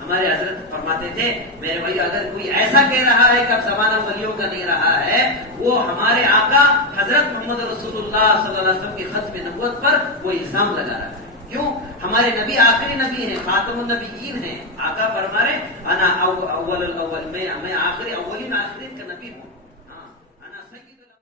ہمارے حضرت فرماتے تھے میرے بھائی, اگر کوئی ایسا کہہ رہا ہے کہ اب زمانہ ولیوں کا نہیں رہا ہے, وہ ہمارے آقا حضرت محمد رسول اللہ صلی اللہ علیہ وسلم کی ختم نبوت پر وہ الزام لگا رہا ہے. کیوں؟ ہمارے نبی آخری نبی ہیں، خاتم النبیین ہیں. آقا فرما رہے انا اول الاول، میں آخری اولین آخرین کا نبی ہوں.